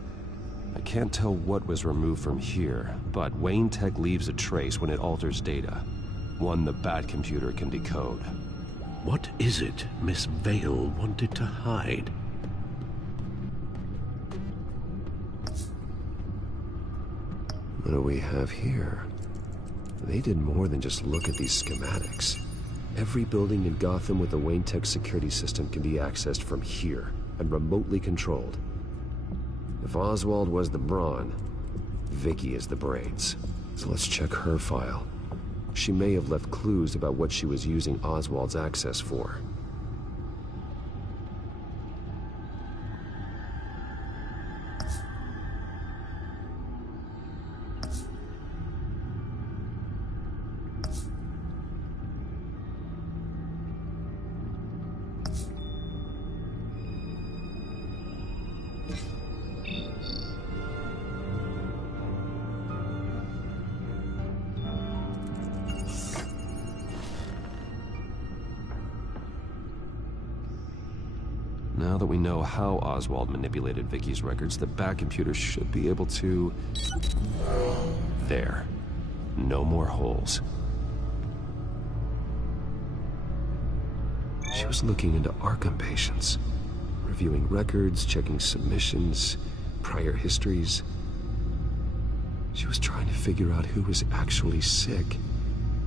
I can't tell what was removed from here, but Wayne Tech leaves a trace when it alters data. One the Bat computer can decode. What is it Miss Vale wanted to hide? What do we have here? They did more than just look at these schematics. Every building in Gotham with the Wayne Tech security system can be accessed from here and remotely controlled. If Oswald was the brawn, Vicky is the brains. So let's check her file. She may have left clues about what she was using Oswald's access for. Now that we know how Oswald manipulated Vicky's records, the Bat computer should be able to... There. No more holes. She was looking into Arkham patients, reviewing records, checking submissions, prior histories. She was trying to figure out who was actually sick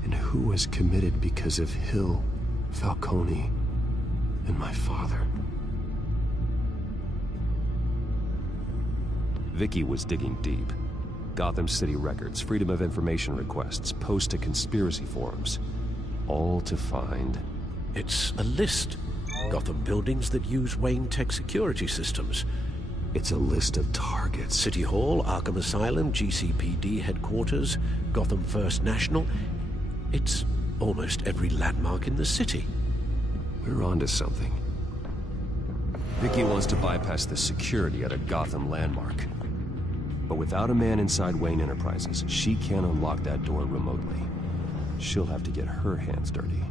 and who was committed because of Hill, Falcone, and my father. Vicky was digging deep. Gotham City records, Freedom of Information requests, posts to conspiracy forums. All to find... It's a list. Gotham buildings that use Wayne Tech security systems. It's a list of targets. City Hall, Arkham Asylum, GCPD headquarters, Gotham First National. It's almost every landmark in the city. We're onto something. Vicky wants to bypass the security at a Gotham landmark. But without a man inside Wayne Enterprises, she can't unlock that door remotely. She'll have to get her hands dirty.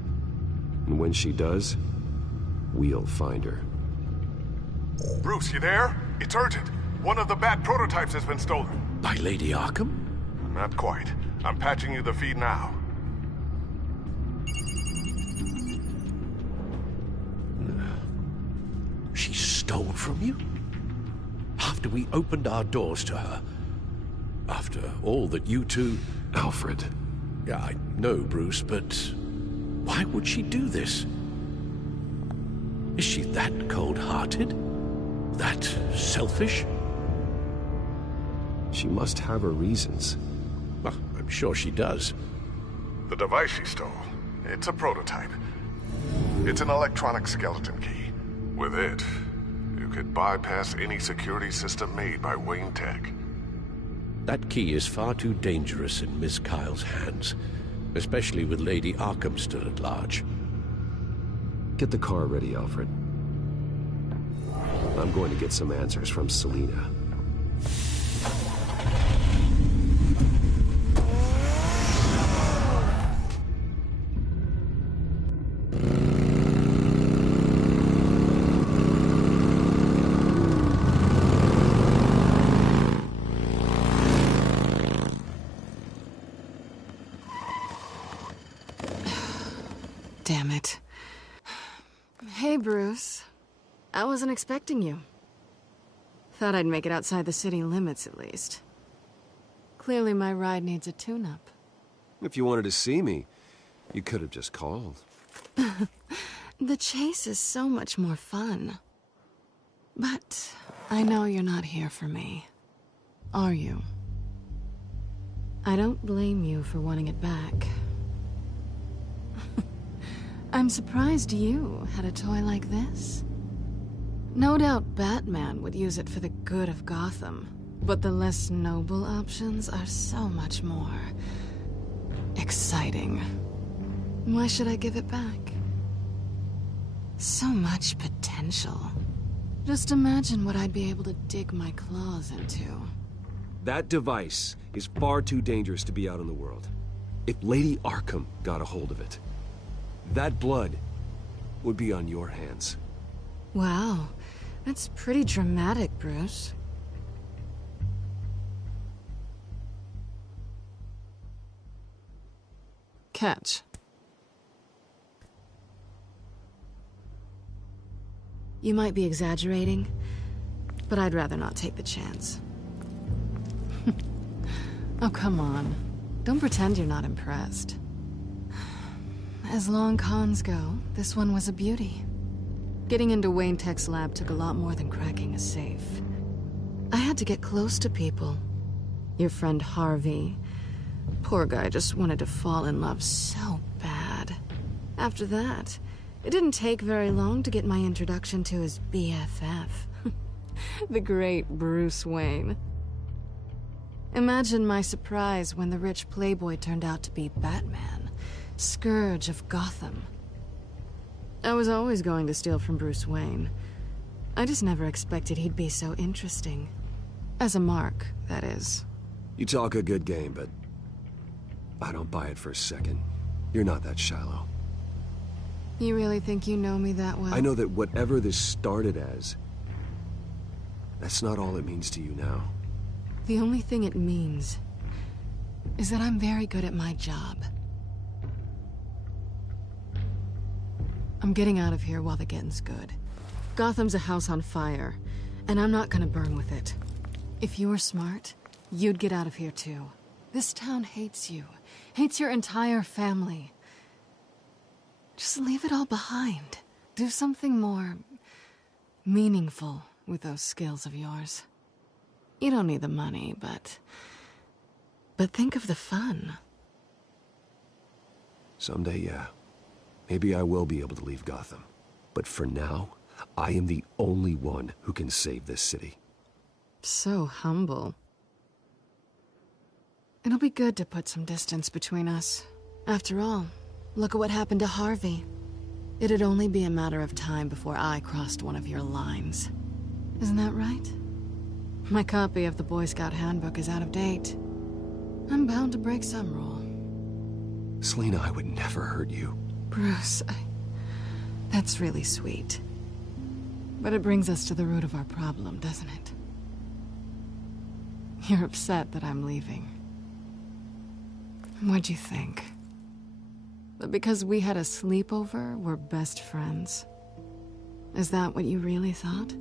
And when she does, we'll find her. Bruce, you there? It's urgent. One of the Bat prototypes has been stolen. By Lady Arkham? Not quite. I'm patching you the feed now. She stole from you? After we opened our doors to her? After all that you two... Alfred. Yeah, I know, Bruce, but... why would she do this? Is she that cold-hearted? That selfish? She must have her reasons. Well, I'm sure she does. The device she stole, it's a prototype. It's an electronic skeleton key. With it, you could bypass any security system made by Wayne Tech. That key is far too dangerous in Miss Kyle's hands, especially with Lady Arkham still at large. Get the car ready, Alfred. I'm going to get some answers from Selina. Damn it. Hey, Bruce. I wasn't expecting you. Thought I'd make it outside the city limits, at least. Clearly my ride needs a tune-up. If you wanted to see me, you could have just called. The chase is so much more fun. But I know you're not here for me. Are you? I don't blame you for wanting it back. I'm surprised you had a toy like this. No doubt Batman would use it for the good of Gotham, but the less noble options are so much more exciting. Why should I give it back? So much potential. Just imagine what I'd be able to dig my claws into. That device is far too dangerous to be out in the world. If Lady Arkham got a hold of it, that blood would be on your hands. Wow, that's pretty dramatic, Bruce. Catch. You might be exaggerating, but I'd rather not take the chance. Oh, come on. Don't pretend you're not impressed. As long cons go, this one was a beauty. Getting into Wayne Tech's lab took a lot more than cracking a safe. I had to get close to people. Your friend Harvey. Poor guy just wanted to fall in love so bad. After that, it didn't take very long to get my introduction to his BFF. The great Bruce Wayne. Imagine my surprise when the rich playboy turned out to be Batman, Scourge of Gotham. I was always going to steal from Bruce Wayne. I just never expected he'd be so interesting. As a mark, that is. You talk a good game, but I don't buy it for a second. You're not that shallow. You really think you know me that well? I know that whatever this started as, that's not all it means to you now. The only thing it means is that I'm very good at my job. I'm getting out of here while the getting's good. Gotham's a house on fire, and I'm not gonna burn with it. If you were smart, you'd get out of here too. This town hates you, hates your entire family. Just leave it all behind. Do something more meaningful with those skills of yours. You don't need the money, but think of the fun. Someday, yeah. Maybe I will be able to leave Gotham. But for now, I am the only one who can save this city. So humble. It'll be good to put some distance between us. After all, look at what happened to Harvey. It'd only be a matter of time before I crossed one of your lines. Isn't that right? My copy of the Boy Scout Handbook is out of date. I'm bound to break some rule. Selina, I would never hurt you. Bruce, that's really sweet. But it brings us to the root of our problem, doesn't it? You're upset that I'm leaving. What'd you think? That because we had a sleepover, we're best friends? Is that what you really thought?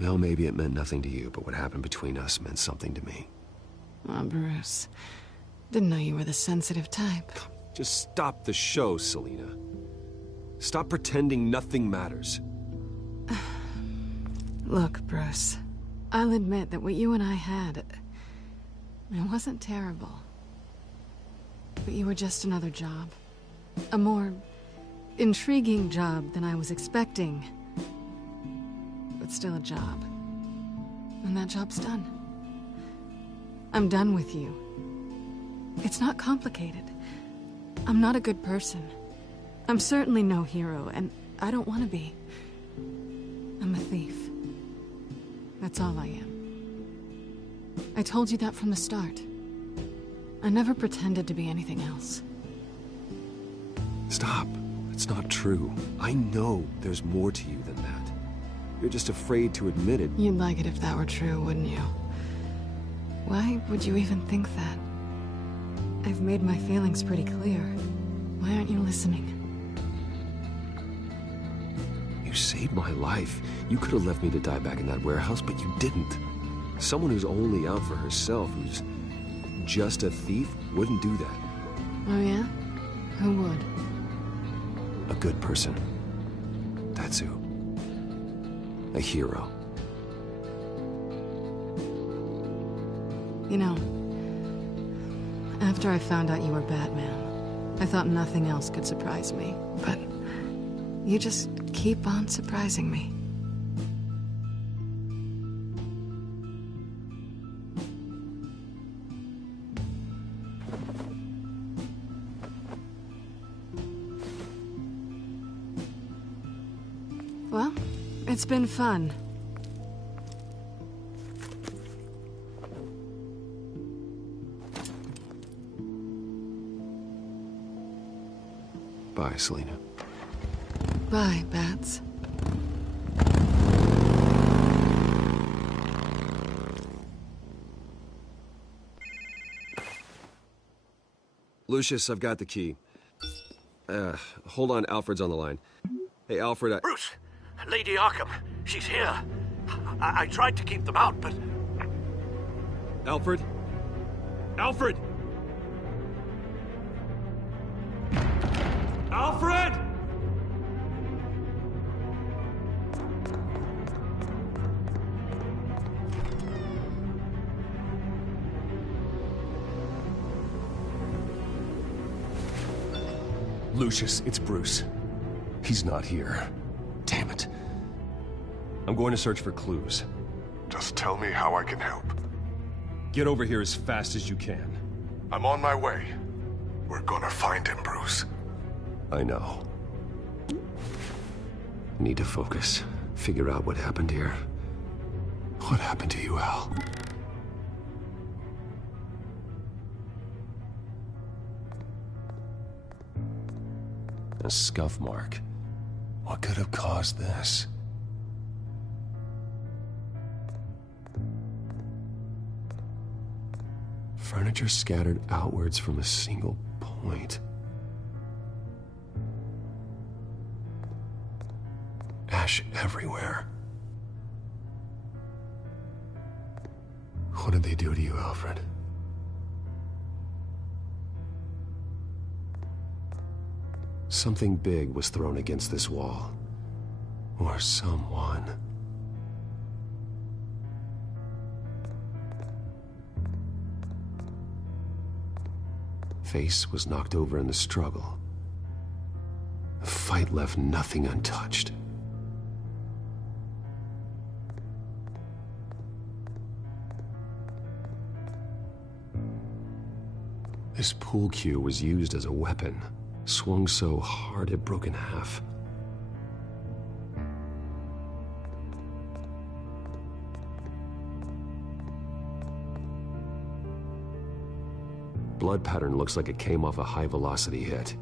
Well, maybe it meant nothing to you, but what happened between us meant something to me. Oh, Bruce. Didn't know you were the sensitive type. Just stop the show, Selina. Stop pretending nothing matters. Look, Bruce. I'll admit that what you and I had, it wasn't terrible. But you were just another job. A more intriguing job than I was expecting. But still a job. And that job's done. I'm done with you. It's not complicated. I'm not a good person. I'm certainly no hero, and I don't want to be. I'm a thief. That's all I am. I told you that from the start. I never pretended to be anything else. Stop. It's not true. I know there's more to you than that. You're just afraid to admit it. You'd like it if that were true, wouldn't you? Why would you even think that? I've made my feelings pretty clear. Why aren't you listening? You saved my life. You could have left me to die back in that warehouse, but you didn't. Someone who's only out for herself, who's just a thief, wouldn't do that. Oh yeah? Who would? A good person. That's who. A hero. You know, after I found out you were Batman, I thought nothing else could surprise me, but you just keep on surprising me. Well, it's been fun. Bye, Selina. Bye, Bats. Lucius, I've got the key. Hold on, Alfred's on the line. Hey, Alfred, Bruce! Lady Arkham, she's here. I tried to keep them out, but... Alfred? Alfred! Alfred! Lucius, it's Bruce. He's not here. Damn it. I'm going to search for clues. Just tell me how I can help. Get over here as fast as you can. I'm on my way. We're gonna find him, Bruce. I know. Need to focus. Figure out what happened here. What happened to you, Al? A scuff mark. What could have caused this? Furniture scattered outwards from a single point. Ash everywhere. What did they do to you, Alfred? Something big was thrown against this wall. Or someone. Face was knocked over in the struggle. The fight left nothing untouched. This pool cue was used as a weapon, swung so hard it broke in half. Blood pattern looks like it came off a high-velocity hit.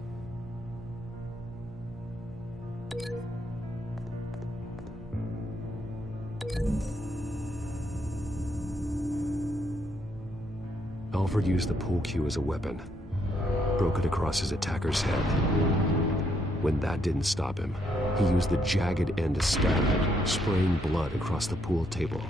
Alfred used the pool cue as a weapon. Broke it across his attacker's head. When that didn't stop him, he used the jagged end to stab him, spraying blood across the pool table.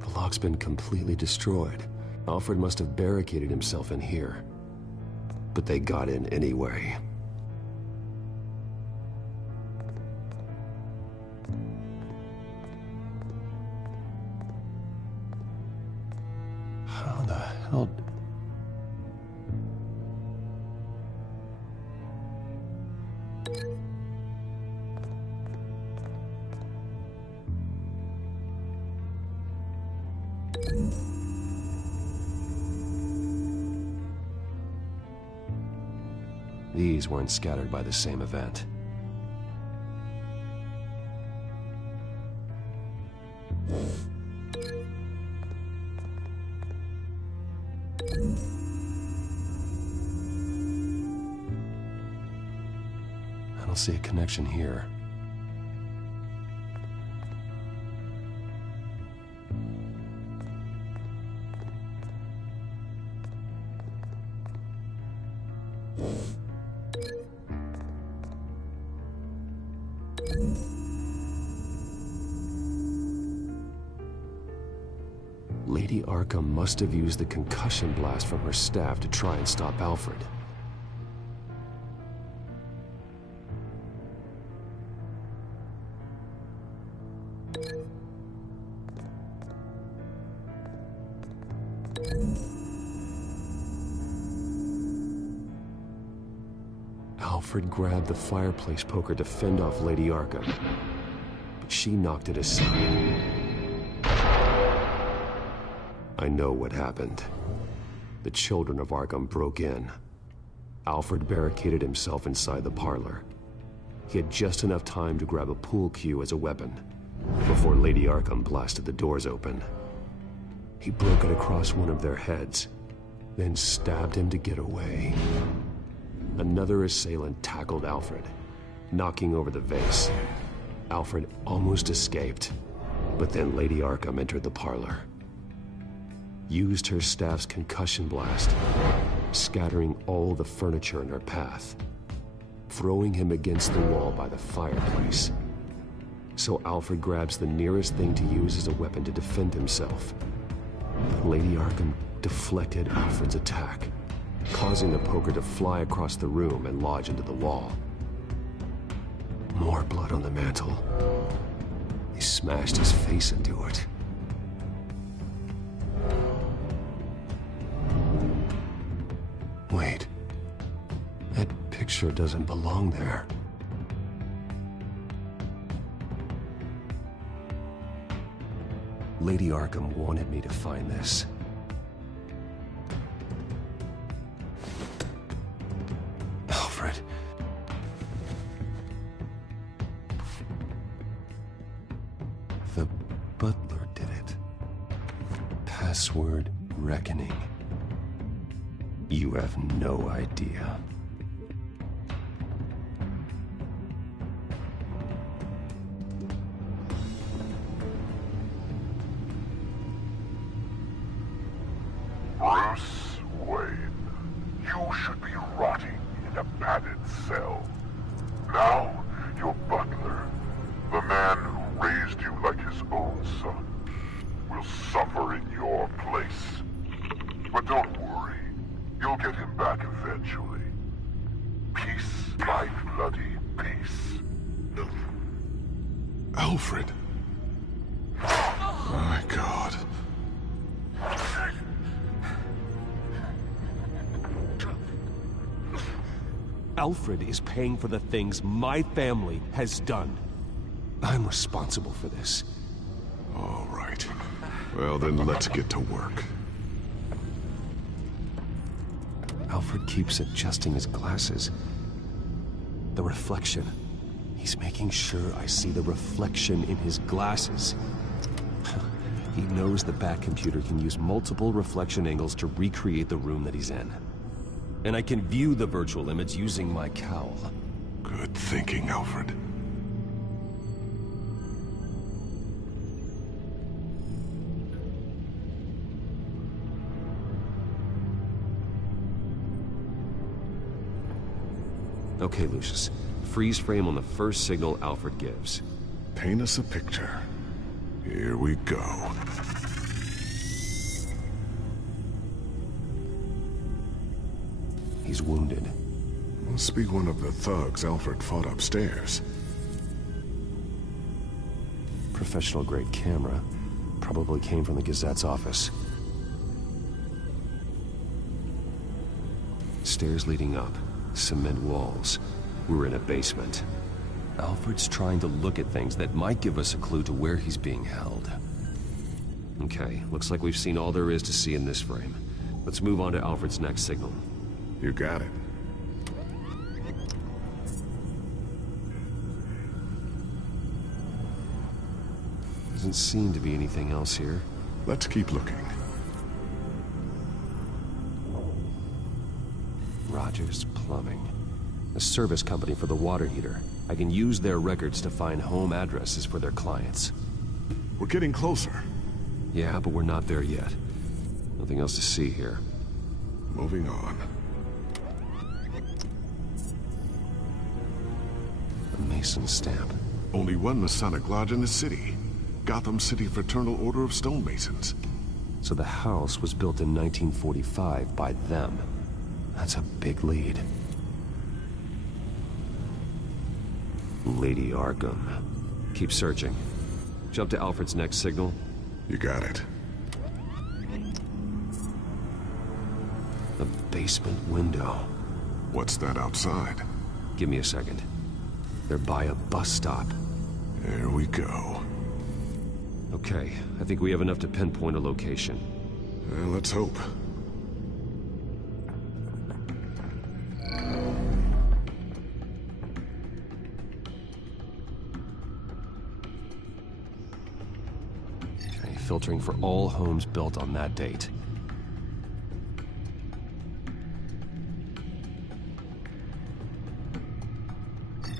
The lock's been completely destroyed. Alfred must have barricaded himself in here. But they got in anyway. hell... These weren't scattered by the same event. I don't see a connection here. Lady Arkham must have used the concussion blast from her staff to try and stop Alfred. Alfred grabbed the fireplace poker to fend off Lady Arkham, but she knocked it aside. I know what happened. The children of Arkham broke in. Alfred barricaded himself inside the parlor. He had just enough time to grab a pool cue as a weapon before Lady Arkham blasted the doors open. He broke it across one of their heads, then stabbed him to get away. Another assailant tackled Alfred, knocking over the vase. Alfred almost escaped, but then Lady Arkham entered the parlor. Used her staff's concussion blast, scattering all the furniture in her path, throwing him against the wall by the fireplace. So Alfred grabs the nearest thing to use as a weapon to defend himself. Lady Arkham deflected Alfred's attack, causing the poker to fly across the room and lodge into the wall. More blood on the mantel. He smashed his face into it. Wait. That picture doesn't belong there. Lady Arkham wanted me to find this. Alfred. The butler did it. Password reckoning. You have no idea. Bruce Wayne, you should be rotting in a padded cell. Now, your butler, the man who raised you like his own son, will suffer in your place. But don't worry. You'll get him back eventually. Peace, my bloody peace. Alfred. My God. Alfred is paying for the things my family has done. I'm responsible for this. All right. Well, then let's get to work. Alfred keeps adjusting his glasses. The reflection. He's making sure I see the reflection in his glasses. He knows the Bat-computer can use multiple reflection angles to recreate the room that he's in. And I can view the virtual image using my cowl. Good thinking, Alfred. Okay, Lucius. Freeze frame on the first signal Alfred gives. Paint us a picture. Here we go. He's wounded. Must be one of the thugs Alfred fought upstairs. Professional-grade camera. Probably came from the Gazette's office. stairs leading up, cement walls. We're in a basement. Alfred's trying to look at things that might give us a clue to where he's being held. Okay, looks like we've seen all there is to see in this frame. Let's move on to Alfred's next signal. You got it. Doesn't seem to be anything else here. Let's keep looking. Rogers Plumbing. A service company for the water heater. I can use their records to find home addresses for their clients. We're getting closer. Yeah, but we're not there yet. Nothing else to see here. Moving on. A Mason stamp. Only one Masonic lodge in the city. Gotham City Fraternal Order of Stonemasons. So the house was built in 1945 by them. That's a big lead. Lady Arkham. Keep searching. Jump to Alfred's next signal. You got it. A basement window. What's that outside? Give me a second. They're by a bus stop. There we go. Okay, I think we have enough to pinpoint a location. Let's hope. Okay, filtering for all homes built on that date.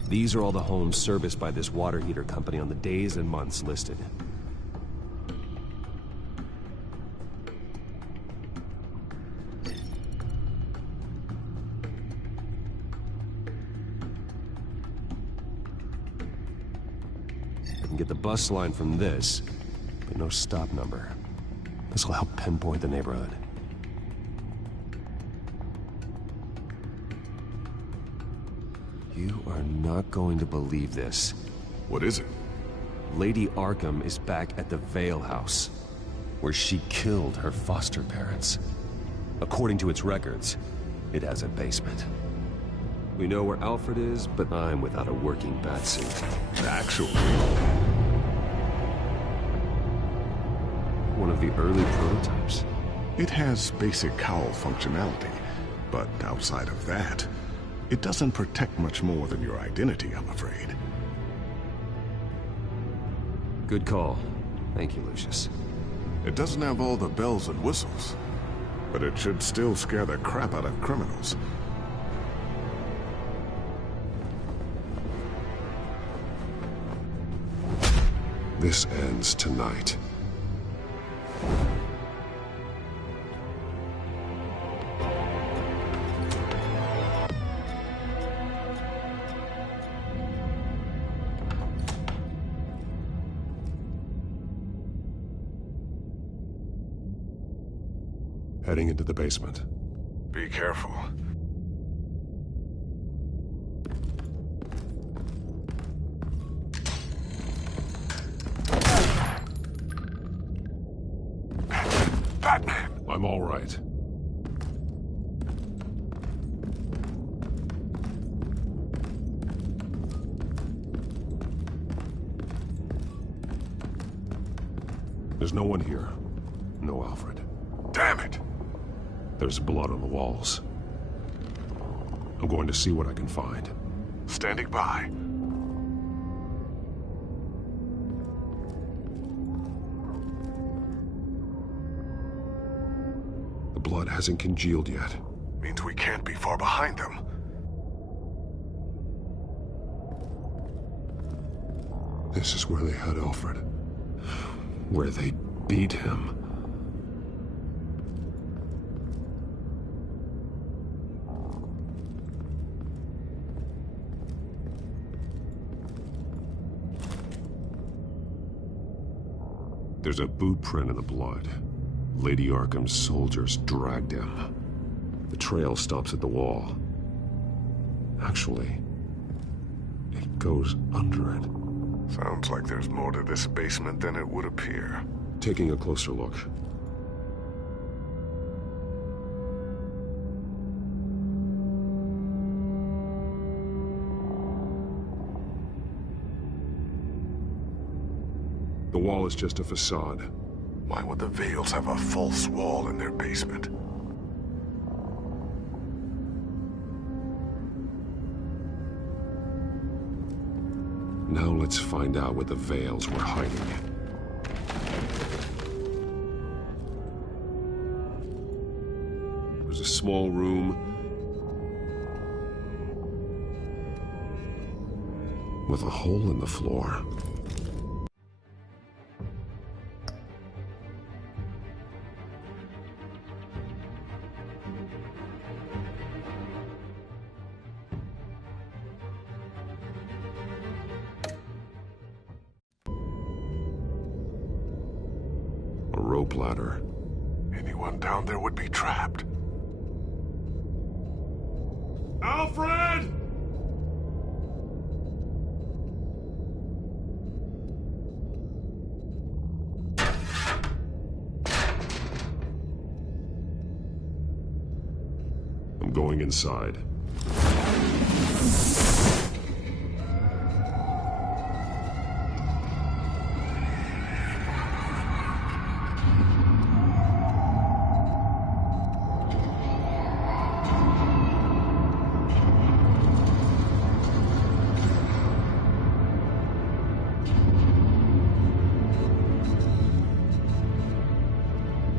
These are all the homes serviced by this water heater company on the days and months listed. I can get the bus line from this, but no stop number. This will help pinpoint the neighborhood. You are not going to believe this. What is it? Lady Arkham is back at the Vale House, where she killed her foster parents. According to its records, it has a basement. We know where Alfred is, but I'm without a working batsuit. Actually, one of the early prototypes. it has basic cowl functionality, but outside of that, it doesn't protect much more than your identity, I'm afraid. Good call. Thank you, Lucius. It doesn't have all the bells and whistles, but it should still scare the crap out of criminals. This ends tonight. Heading into the basement. Be careful. Batman! I'm all right. There's no one here. No Alfred. Damn it! There's blood on the walls. I'm going to see what I can find. Standing by. The blood hasn't congealed yet. Means we can't be far behind them. This is where they had Alfred. Where they beat him. There's a boot print in the blood. Lady Arkham's soldiers dragged him. The trail stops at the wall. Actually, it goes under it. Sounds like there's more to this basement than it would appear. Taking a closer look. The wall is just a facade. Why would the Veils have a false wall in their basement? Now let's find out what the Veils were hiding. There's a small room with a hole in the floor. A rope ladder. Anyone down there would be trapped. Alfred! I'm going inside.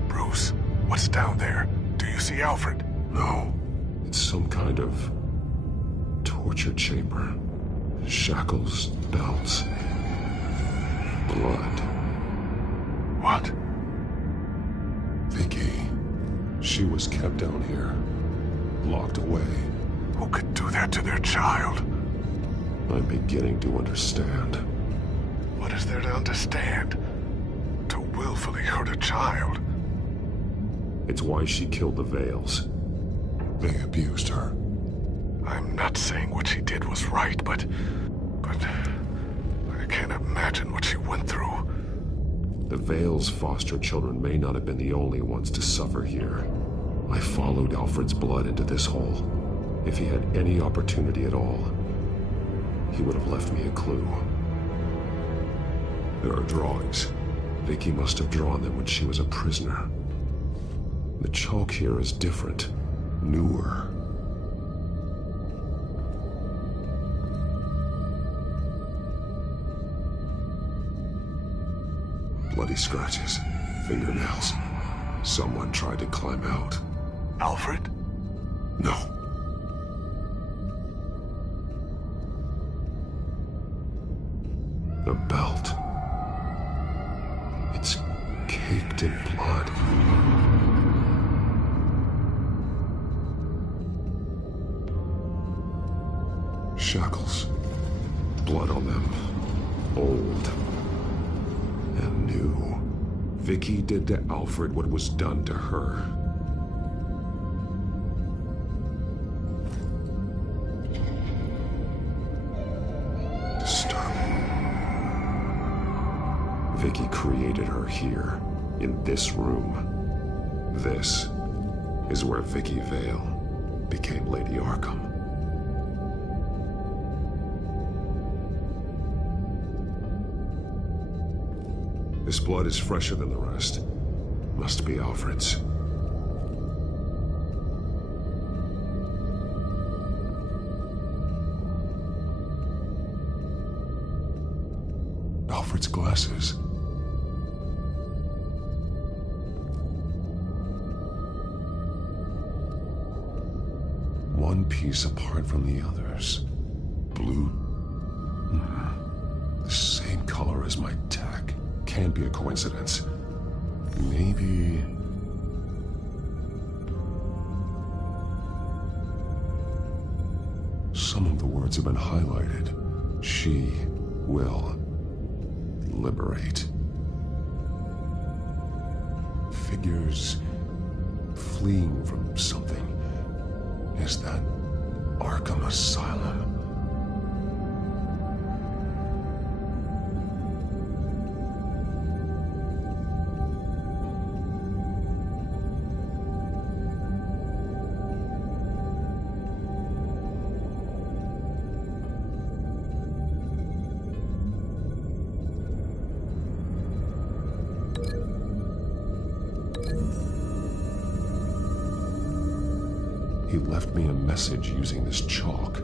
Bruce, what's down there? Do you see Alfred? No. It's some kind of torture chamber. Shackles, belts, blood. What? Vicky. She was kept down here, locked away. Who could do that to their child? I'm beginning to understand. What is there to understand? To willfully hurt a child? It's why she killed the Veils. They abused her. I'm not saying what she did was right, but I can't imagine what she went through. The Veils' foster children may not have been the only ones to suffer here. I followed Alfred's blood into this hole. If he had any opportunity at all, he would have left me a clue. There are drawings. Vicky must have drawn them when she was a prisoner. The chalk here is different, newer. Bloody scratches, fingernails. Someone tried to climb out. Alfred? No. The belt. It's caked in blood. Shackles. Blood on them. Old. And new. Vicky did to Alfred what was done to her. Disturbing. Vicky created her here, in this room. This is where Vicky Vale became Lady Arkham. This blood is fresher than the rest. Must be Alfred's. Alfred's glasses. One piece apart from the others. Blue. The same color as my tech. Can't be a coincidence. Maybe... Some of the words have been highlighted. She will liberate. Figures fleeing from something. Is that Arkham Asylum? left me a message using this chalk,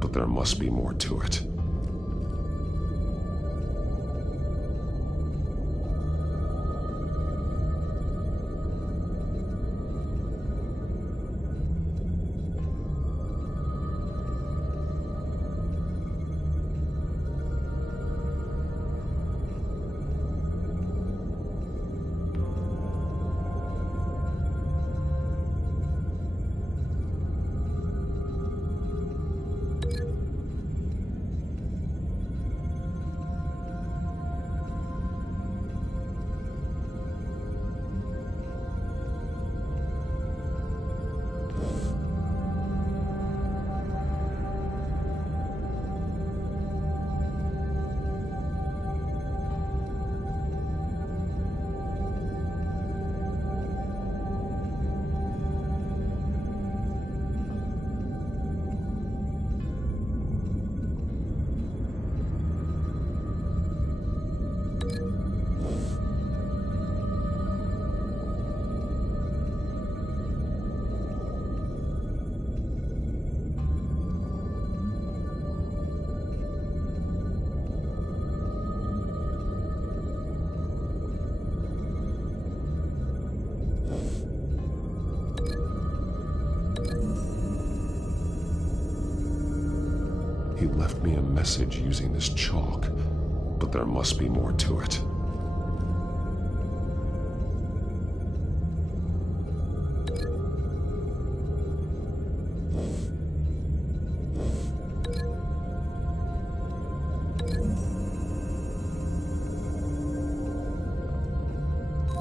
but there must be more to it. He left me a message using this chalk, but there must be more to it.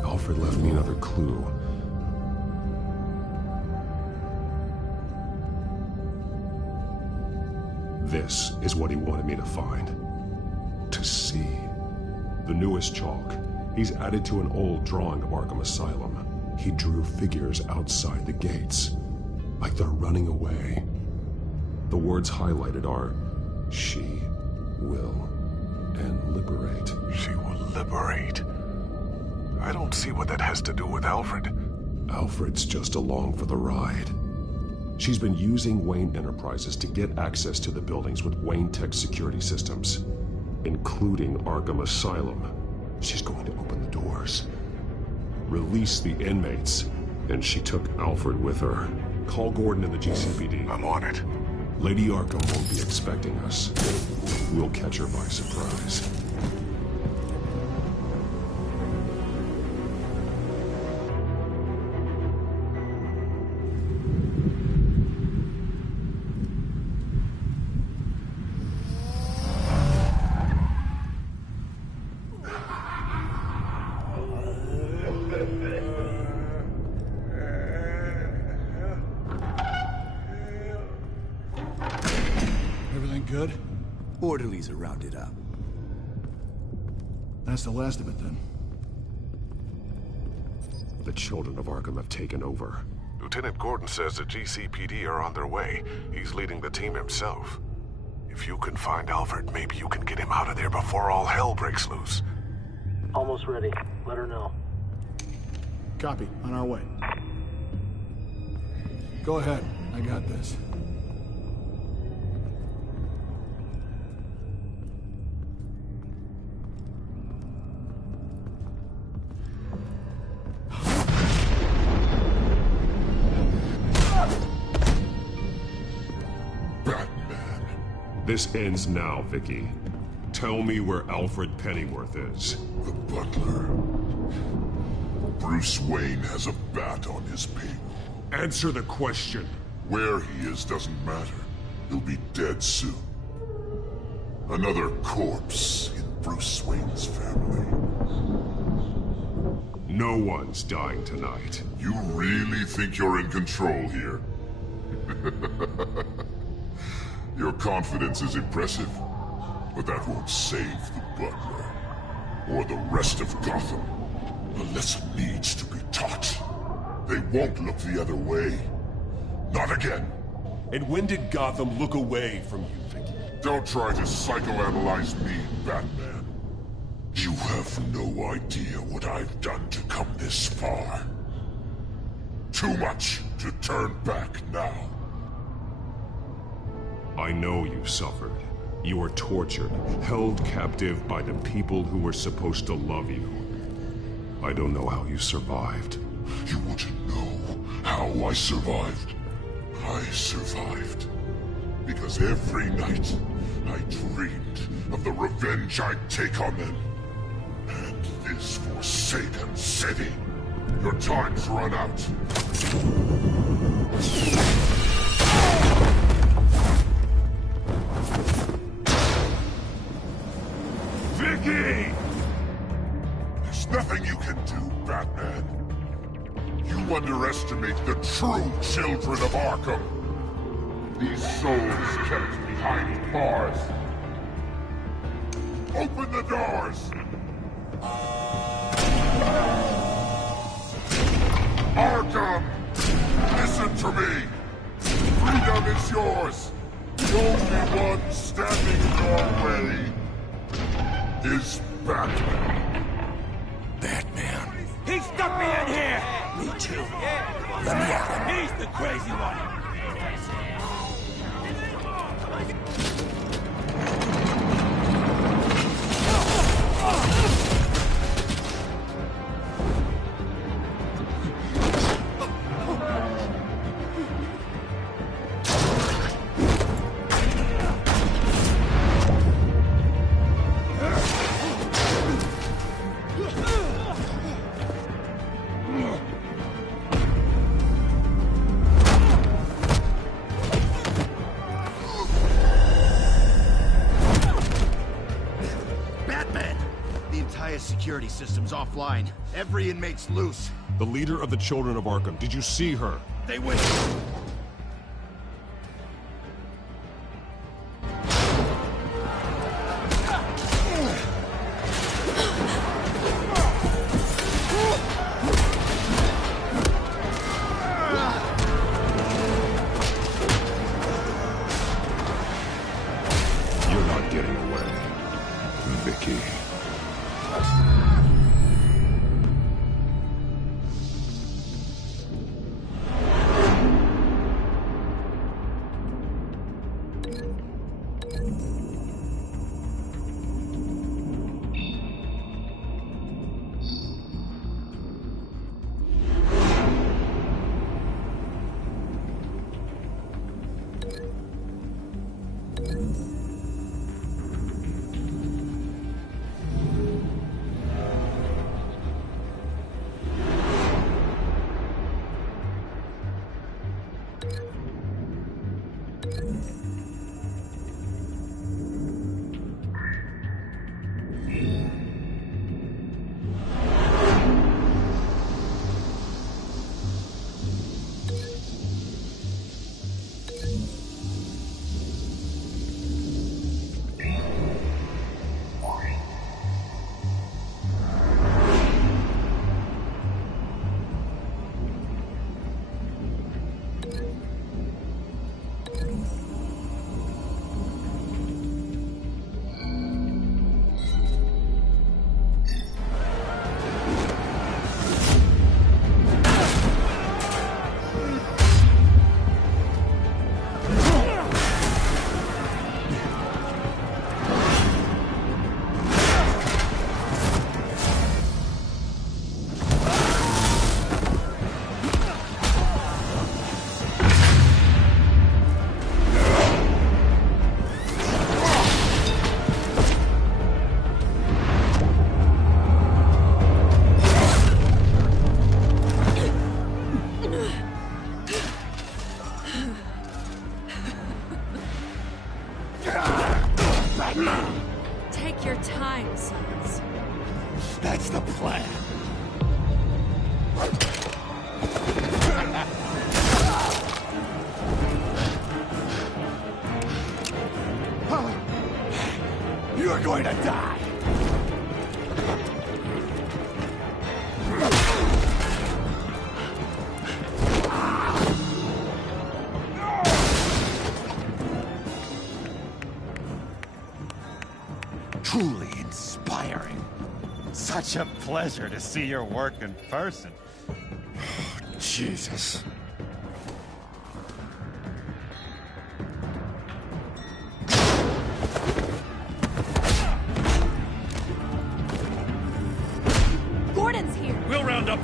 Alfred left me another clue. This is what he wanted me to find. To see. The newest chalk. He's added to an old drawing of Arkham Asylum. He drew figures outside the gates. Like they're running away. The words highlighted are, she will, and liberate. She will liberate. I don't see what that has to do with Alfred. Alfred's just along for the ride. She's been using Wayne Enterprises to get access to the buildings with Wayne Tech security systems, including Arkham Asylum. She's going to open the doors, release the inmates, and she took Alfred with her. Call Gordon and the GCPD. I'm on it. Lady Arkham won't be expecting us. We'll catch her by surprise. Good? Orderlies are rounded up. That's the last of it, then. The children of Arkham have taken over. Lieutenant Gordon says the GCPD are on their way. He's leading the team himself. If you can find Alfred, maybe you can get him out of there before all hell breaks loose. Almost ready. Let her know. Copy. On our way. Go ahead. I got this. This ends now, Vicky. Tell me where Alfred Pennyworth is. The butler. Bruce Wayne has a bat on his payroll. Answer the question. Where he is doesn't matter. He'll be dead soon. Another corpse in Bruce Wayne's family. No one's dying tonight. You really think you're in control here? Your confidence is impressive, but that won't save the butler, or the rest of Gotham. A lesson needs to be taught. They won't look the other way. Not again. And when did Gotham look away from you, Vicky? Don't try to psychoanalyze me, Batman. You have no idea what I've done to come this far. Too much to turn back now. I know you suffered. You were tortured, held captive by the people who were supposed to love you. I don't know how you survived. You want to know how I survived? I survived because every night I dreamed of the revenge I'd take on them. And this forsaken city. Your time's run out. Vicky! There's nothing you can do, Batman. You underestimate the true children of Arkham. These souls kept behind bars. Open the doors! Arkham! Listen to me! Freedom is yours! The only one standing in your way is Batman. Batman. He stuck me in here! Me too. Let me out. He's the crazy one. Security system's offline. Every inmate's loose. The leader of the Children of Arkham, did you see her? They went... You're not getting away, Vicky. Take your time, sons. That's the plan. You're going to die. Truly inspiring. Such a pleasure to see your work in person. Jesus.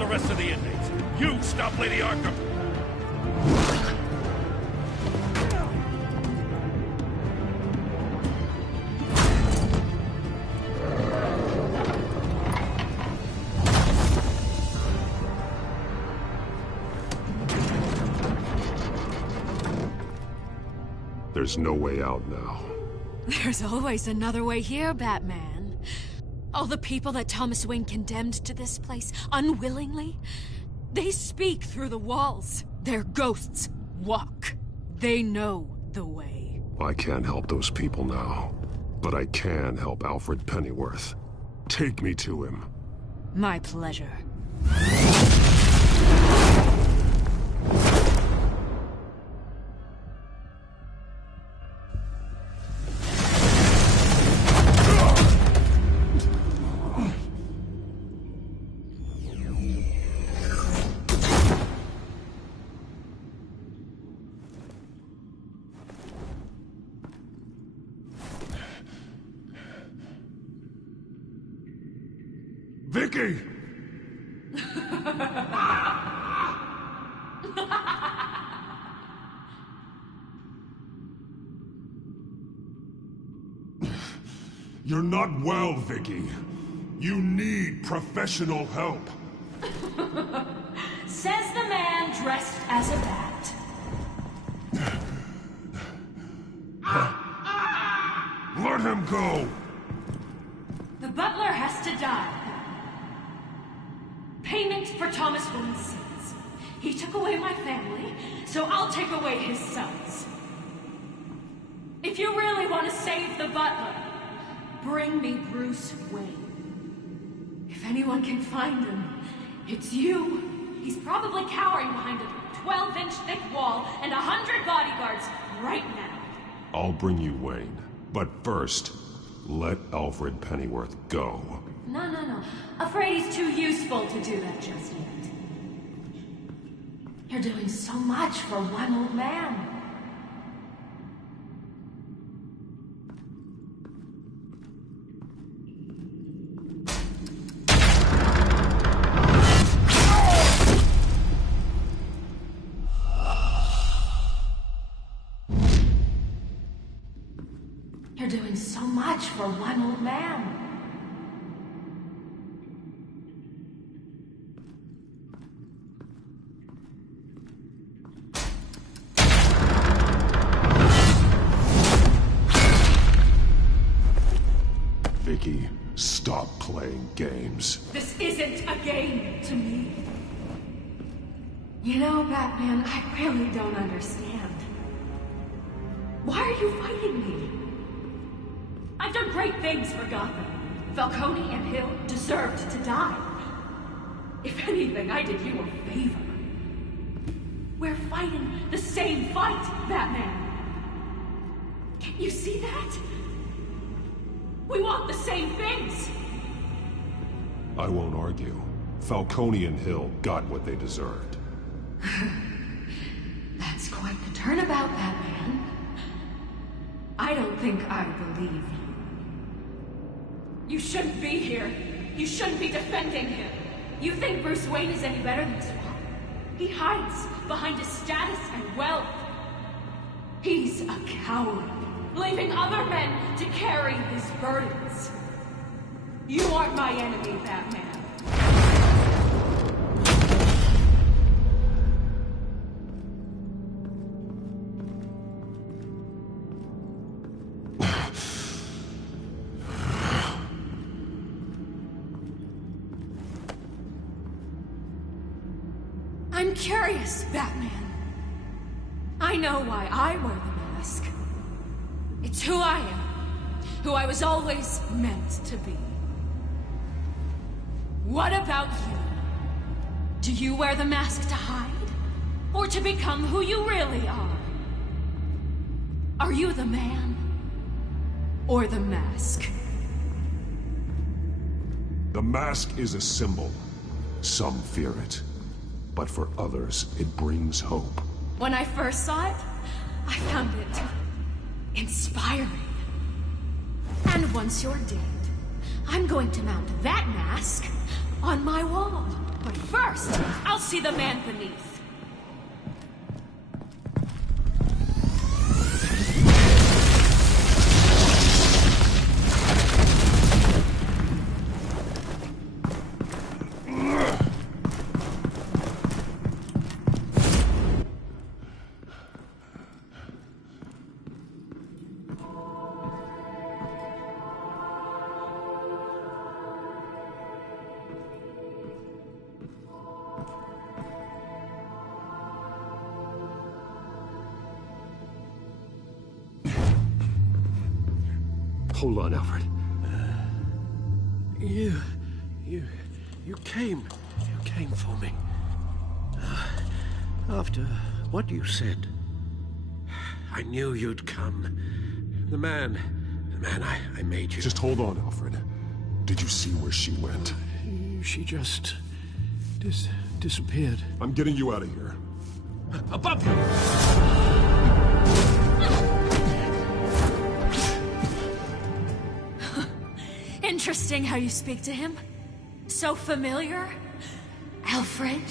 the rest of the inmates. You stop Lady Arkham! There's no way out now. There's always another way here, Batman. All the people that Thomas Wayne condemned to this place unwillingly, they speak through the walls. Their ghosts walk. They know the way. I can't help those people now, but I can help Alfred Pennyworth. Take me to him. My pleasure. Vicky! You're not well, Vicky. You need professional help. Says the man dressed as a bat. Let him go! The butler has to die. Payment for Thomas Wayne's sins. He took away my family, so I'll take away his sons. If you really want to save the butler, bring me Bruce Wayne. If anyone can find him, it's you. He's probably cowering behind a 12-inch thick wall and 100 bodyguards right now. I'll bring you Wayne. But first, let Alfred Pennyworth go. No. Afraid he's too useful to do that just yet. You're doing so much for one old man. You're doing so much for one old man. Vicky, stop playing games. This isn't a game to me. You know, Batman, I really don't understand. Why are you fighting me? I've done great things for Gotham. Falcone and Hill deserved to die. If anything, I did you a favor. We're fighting the same fight, Batman. Can't you see that? We want the same things! I won't argue. Falcone and Hill got what they deserved. That's quite the turnabout, Batman. I don't think I believe you. You shouldn't be here. You shouldn't be defending him. You think Bruce Wayne is any better than Swamp? He hides behind his status and wealth. He's a coward, leaving other men to carry his burdens. You aren't my enemy, Batman. I'm curious, Batman. I know why I wear the mask. It's who I am. Who I was always meant to be. What about you? Do you wear the mask to hide? Or to become who you really are? Are you the man? Or the mask? The mask is a symbol. Some fear it. But for others, it brings hope. When I first saw it, I found it inspiring. And once you're dead, I'm going to mount that mask on my wall. But first, I'll see the man beneath. Hold on, Alfred. You came for me. After what you said, I knew you'd come. The man I made you. Just hold on, Alfred. Did you see where she went? She just disappeared. I'm getting you out of here. Above you! Interesting how you speak to him. So familiar. Alfred.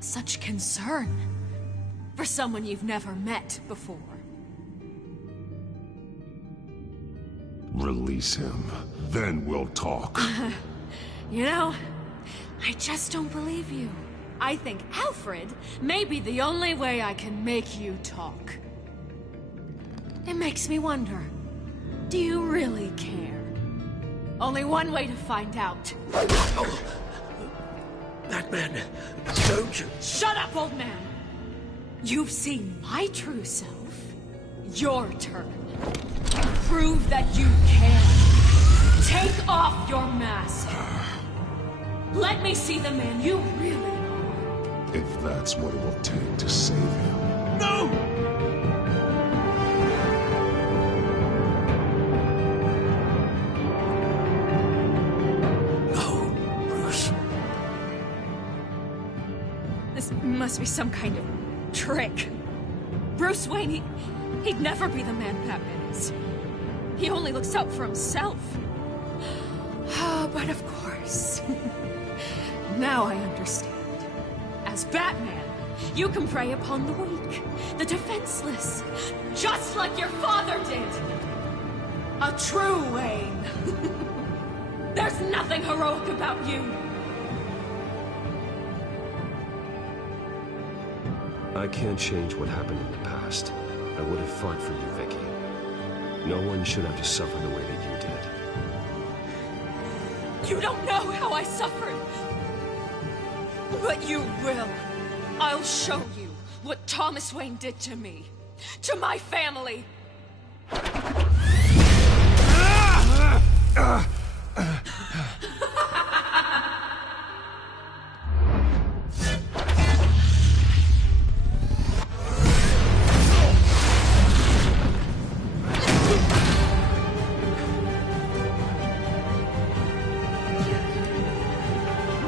Such concern. For someone you've never met before. Release him. Then we'll talk. You know, I just don't believe you. I think Alfred may be the only way I can make you talk. It makes me wonder, do you really care? Only one way to find out. Oh, that man, don't you... Shut up, old man! You've seen my true self. Your turn. Prove that you can. Take off your mask. Let me see the man you really are. If that's what it will take to save him. No! This must be some kind of trick. Bruce Wayne, he'd never be the man Batman is. He only looks out for himself. But of course. Now I understand. As Batman, you can prey upon the weak, the defenseless, just like your father did. A true Wayne. There's nothing heroic about you. I can't change what happened in the past. I would have fought for you, Vicky. No one should have to suffer the way that you did. You don't know how I suffered. But you will. I'll show you what Thomas Wayne did to me. To my family.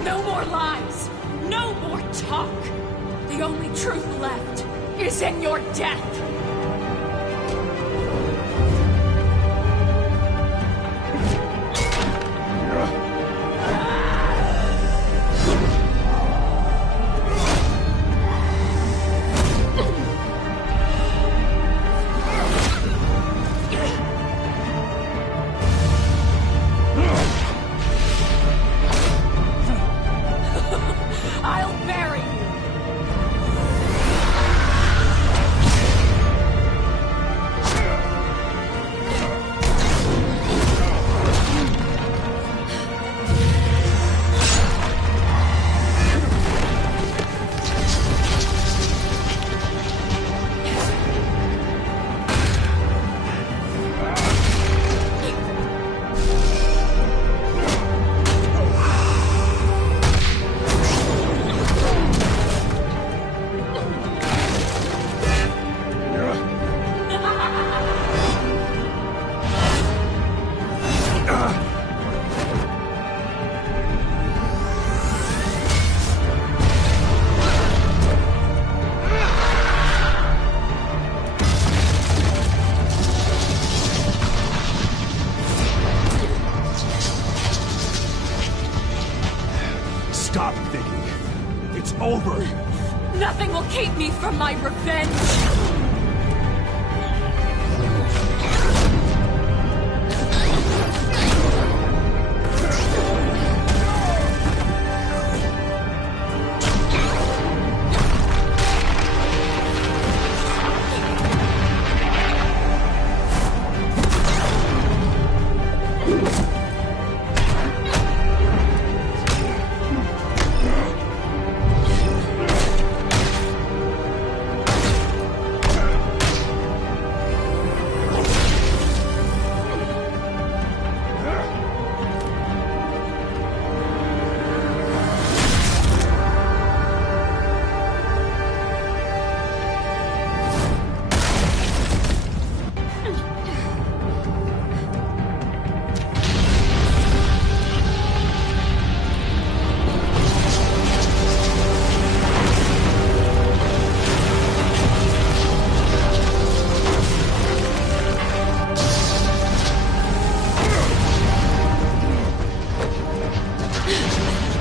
No more lies. No more talk. The only truth left is in your death. over. Nothing will keep me from my revenge.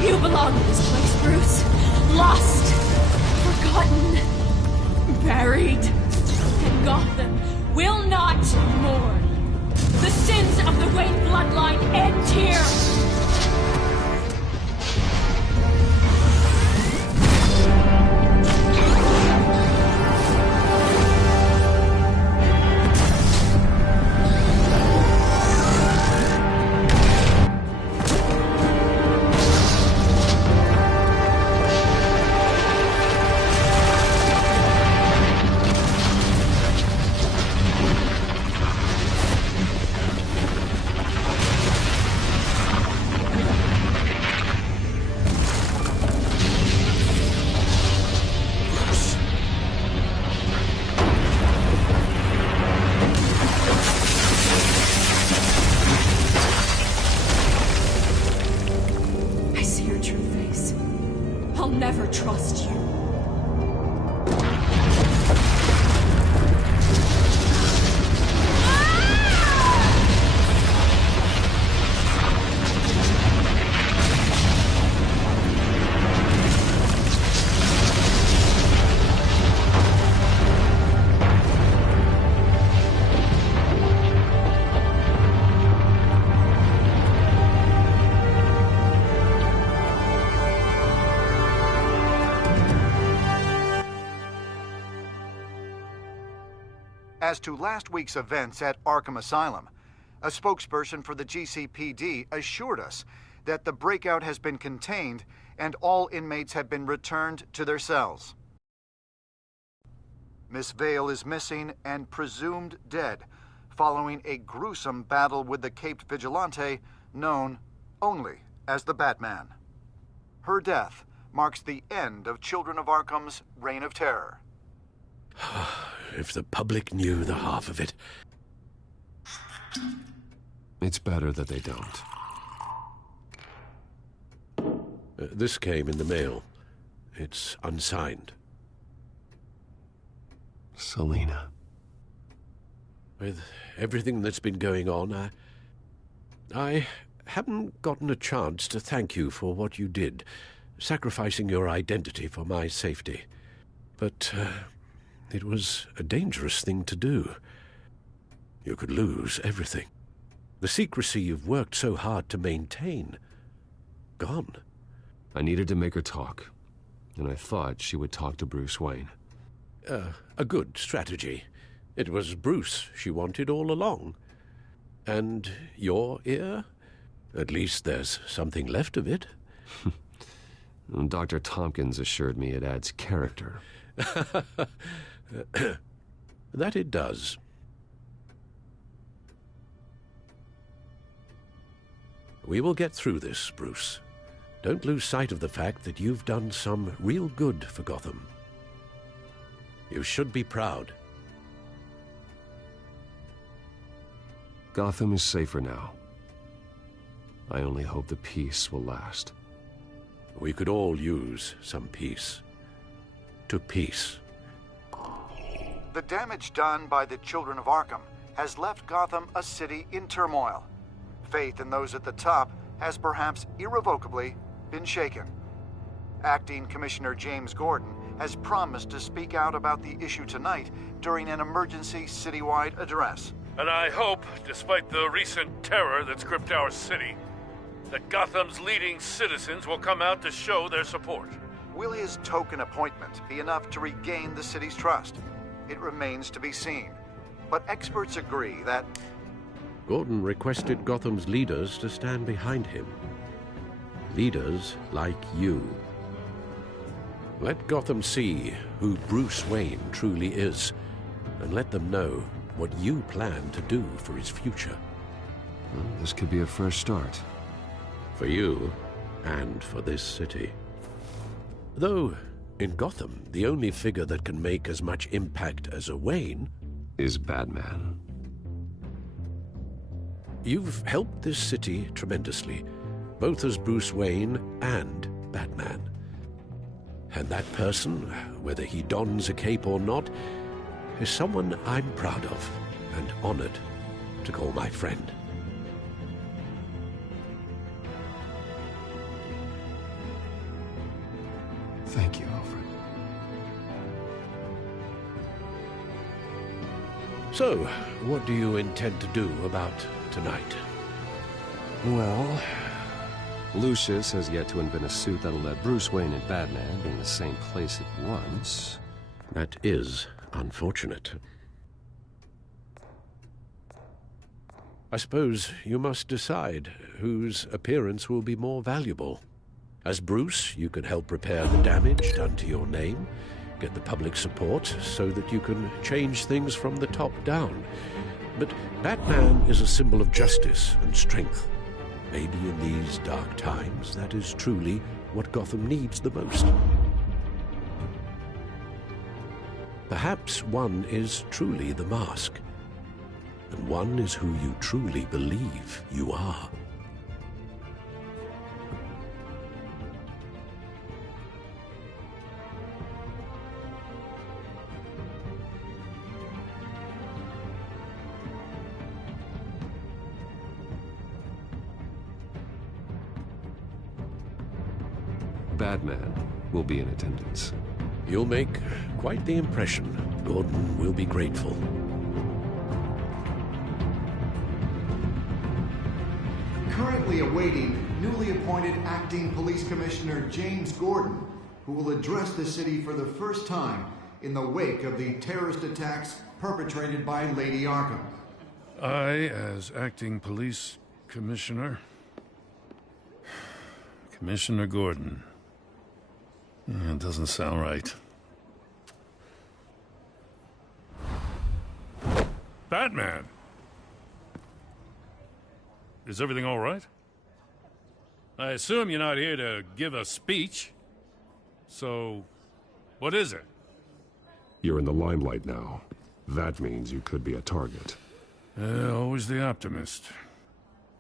You belong in this place, Bruce. Lost, forgotten, buried. And Gotham will not mourn. The sins of the Wayne bloodline end here. I'll never trust you. As to last week's events at Arkham Asylum, a spokesperson for the GCPD assured us that the breakout has been contained and all inmates have been returned to their cells. Miss Vale is missing and presumed dead following a gruesome battle with the caped vigilante known only as the Batman. Her death marks the end of Children of Arkham's reign of terror. If the public knew the half of it. It's better that they don't. This came in the mail. It's unsigned. Selina. With everything that's been going on, I haven't gotten a chance to thank you for what you did, sacrificing your identity for my safety. But it was a dangerous thing to do. You could lose everything. The secrecy you've worked so hard to maintain. Gone. I needed to make her talk, and I thought she would talk to Bruce Wayne. A good strategy. It was Bruce she wanted all along. And your ear? At least there's something left of it. Dr. Tompkins assured me it adds character. That it does. We will get through this, Bruce. Don't lose sight of the fact that you've done some real good for Gotham. You should be proud. Gotham is safer now. I only hope the peace will last. We could all use some peace. To peace. The damage done by the Children of Arkham has left Gotham a city in turmoil. Faith in those at the top has perhaps irrevocably been shaken. Acting Commissioner James Gordon has promised to speak out about the issue tonight during an emergency citywide address. And I hope, despite the recent terror that's gripped our city, that Gotham's leading citizens will come out to show their support. Will his token appointment be enough to regain the city's trust? It remains to be seen. But experts agree that... Gordon requested Gotham's leaders to stand behind him. Leaders like you. Let Gotham see who Bruce Wayne truly is, and let them know what you plan to do for his future. Well, this could be a fresh start. For you, and for this city. Though, in Gotham, the only figure that can make as much impact as a Wayne is Batman. You've helped this city tremendously, both as Bruce Wayne and Batman. And that person, whether he dons a cape or not, is someone I'm proud of and honored to call my friend. Thank you, Alfred. So, what do you intend to do about tonight? Well, Lucius has yet to invent a suit that'll let Bruce Wayne and Batman be in the same place at once. That is unfortunate. I suppose you must decide whose appearance will be more valuable. As Bruce, you can help repair the damage done to your name, get the public support so that you can change things from the top down. But Batman is a symbol of justice and strength. Maybe in these dark times, that is truly what Gotham needs the most. Perhaps one is truly the mask, and one is who you truly believe you are. Batman will be in attendance. You'll make quite the impression. Gordon will be grateful. Currently awaiting newly appointed Acting Police Commissioner James Gordon, who will address the city for the first time in the wake of the terrorist attacks perpetrated by Lady Arkham. I, as Acting Police Commissioner... Commissioner Gordon. It doesn't sound right. Batman! Is everything all right? I assume you're not here to give a speech. So, what is it? You're in the limelight now. That means you could be a target. Always the optimist.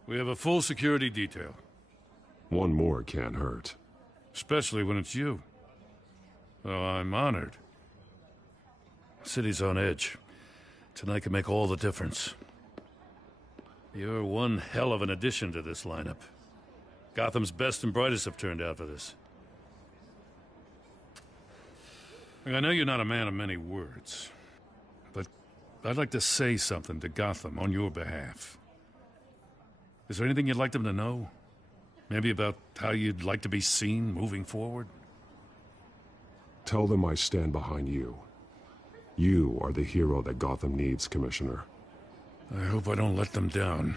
We have a full security detail. One more can't hurt. Especially when it's you. Well, I'm honored. City's on edge. Tonight can make all the difference. You're one hell of an addition to this lineup. Gotham's best and brightest have turned out for this. I know you're not a man of many words, but I'd like to say something to Gotham on your behalf. Is there anything you'd like them to know? Maybe about how you'd like to be seen moving forward? Tell them I stand behind you. You are the hero that Gotham needs, Commissioner. I hope I don't let them down.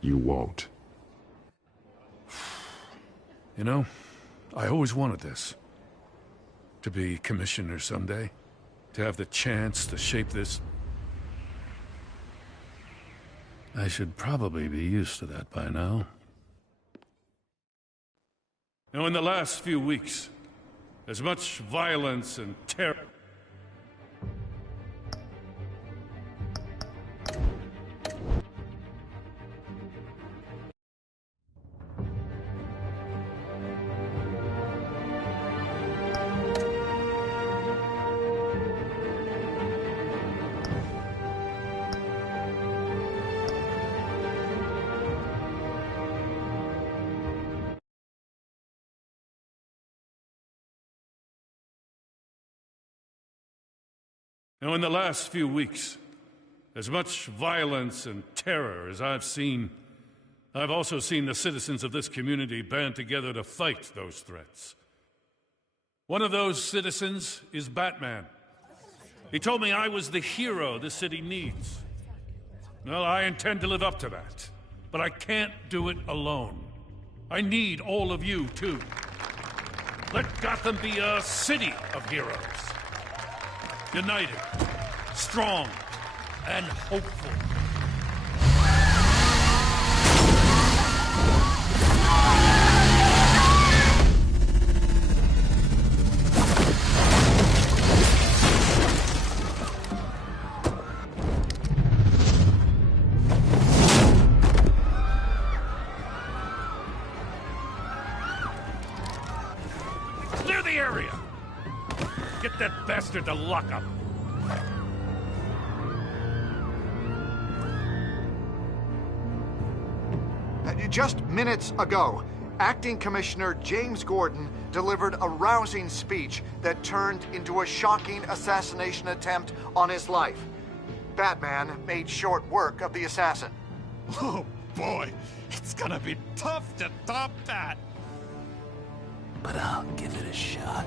You won't. You know, I always wanted this. To be commissioner someday. To have the chance to shape this... I should probably be used to that by now. You know, in the last few weeks, as much violence and terror... Now, in the last few weeks, as much violence and terror as I've seen, I've also seen the citizens of this community band together to fight those threats. One of those citizens is Batman. He told me I was the hero this city needs. Well, I intend to live up to that, but I can't do it alone. I need all of you, too. Let Gotham be a city of heroes. United, strong, and hopeful. Clear the area! Get that bastard to lock up! Just minutes ago, Acting Commissioner James Gordon delivered a rousing speech that turned into a shocking assassination attempt on his life. Batman made short work of the assassin. Oh boy, it's gonna be tough to top that. But I'll give it a shot.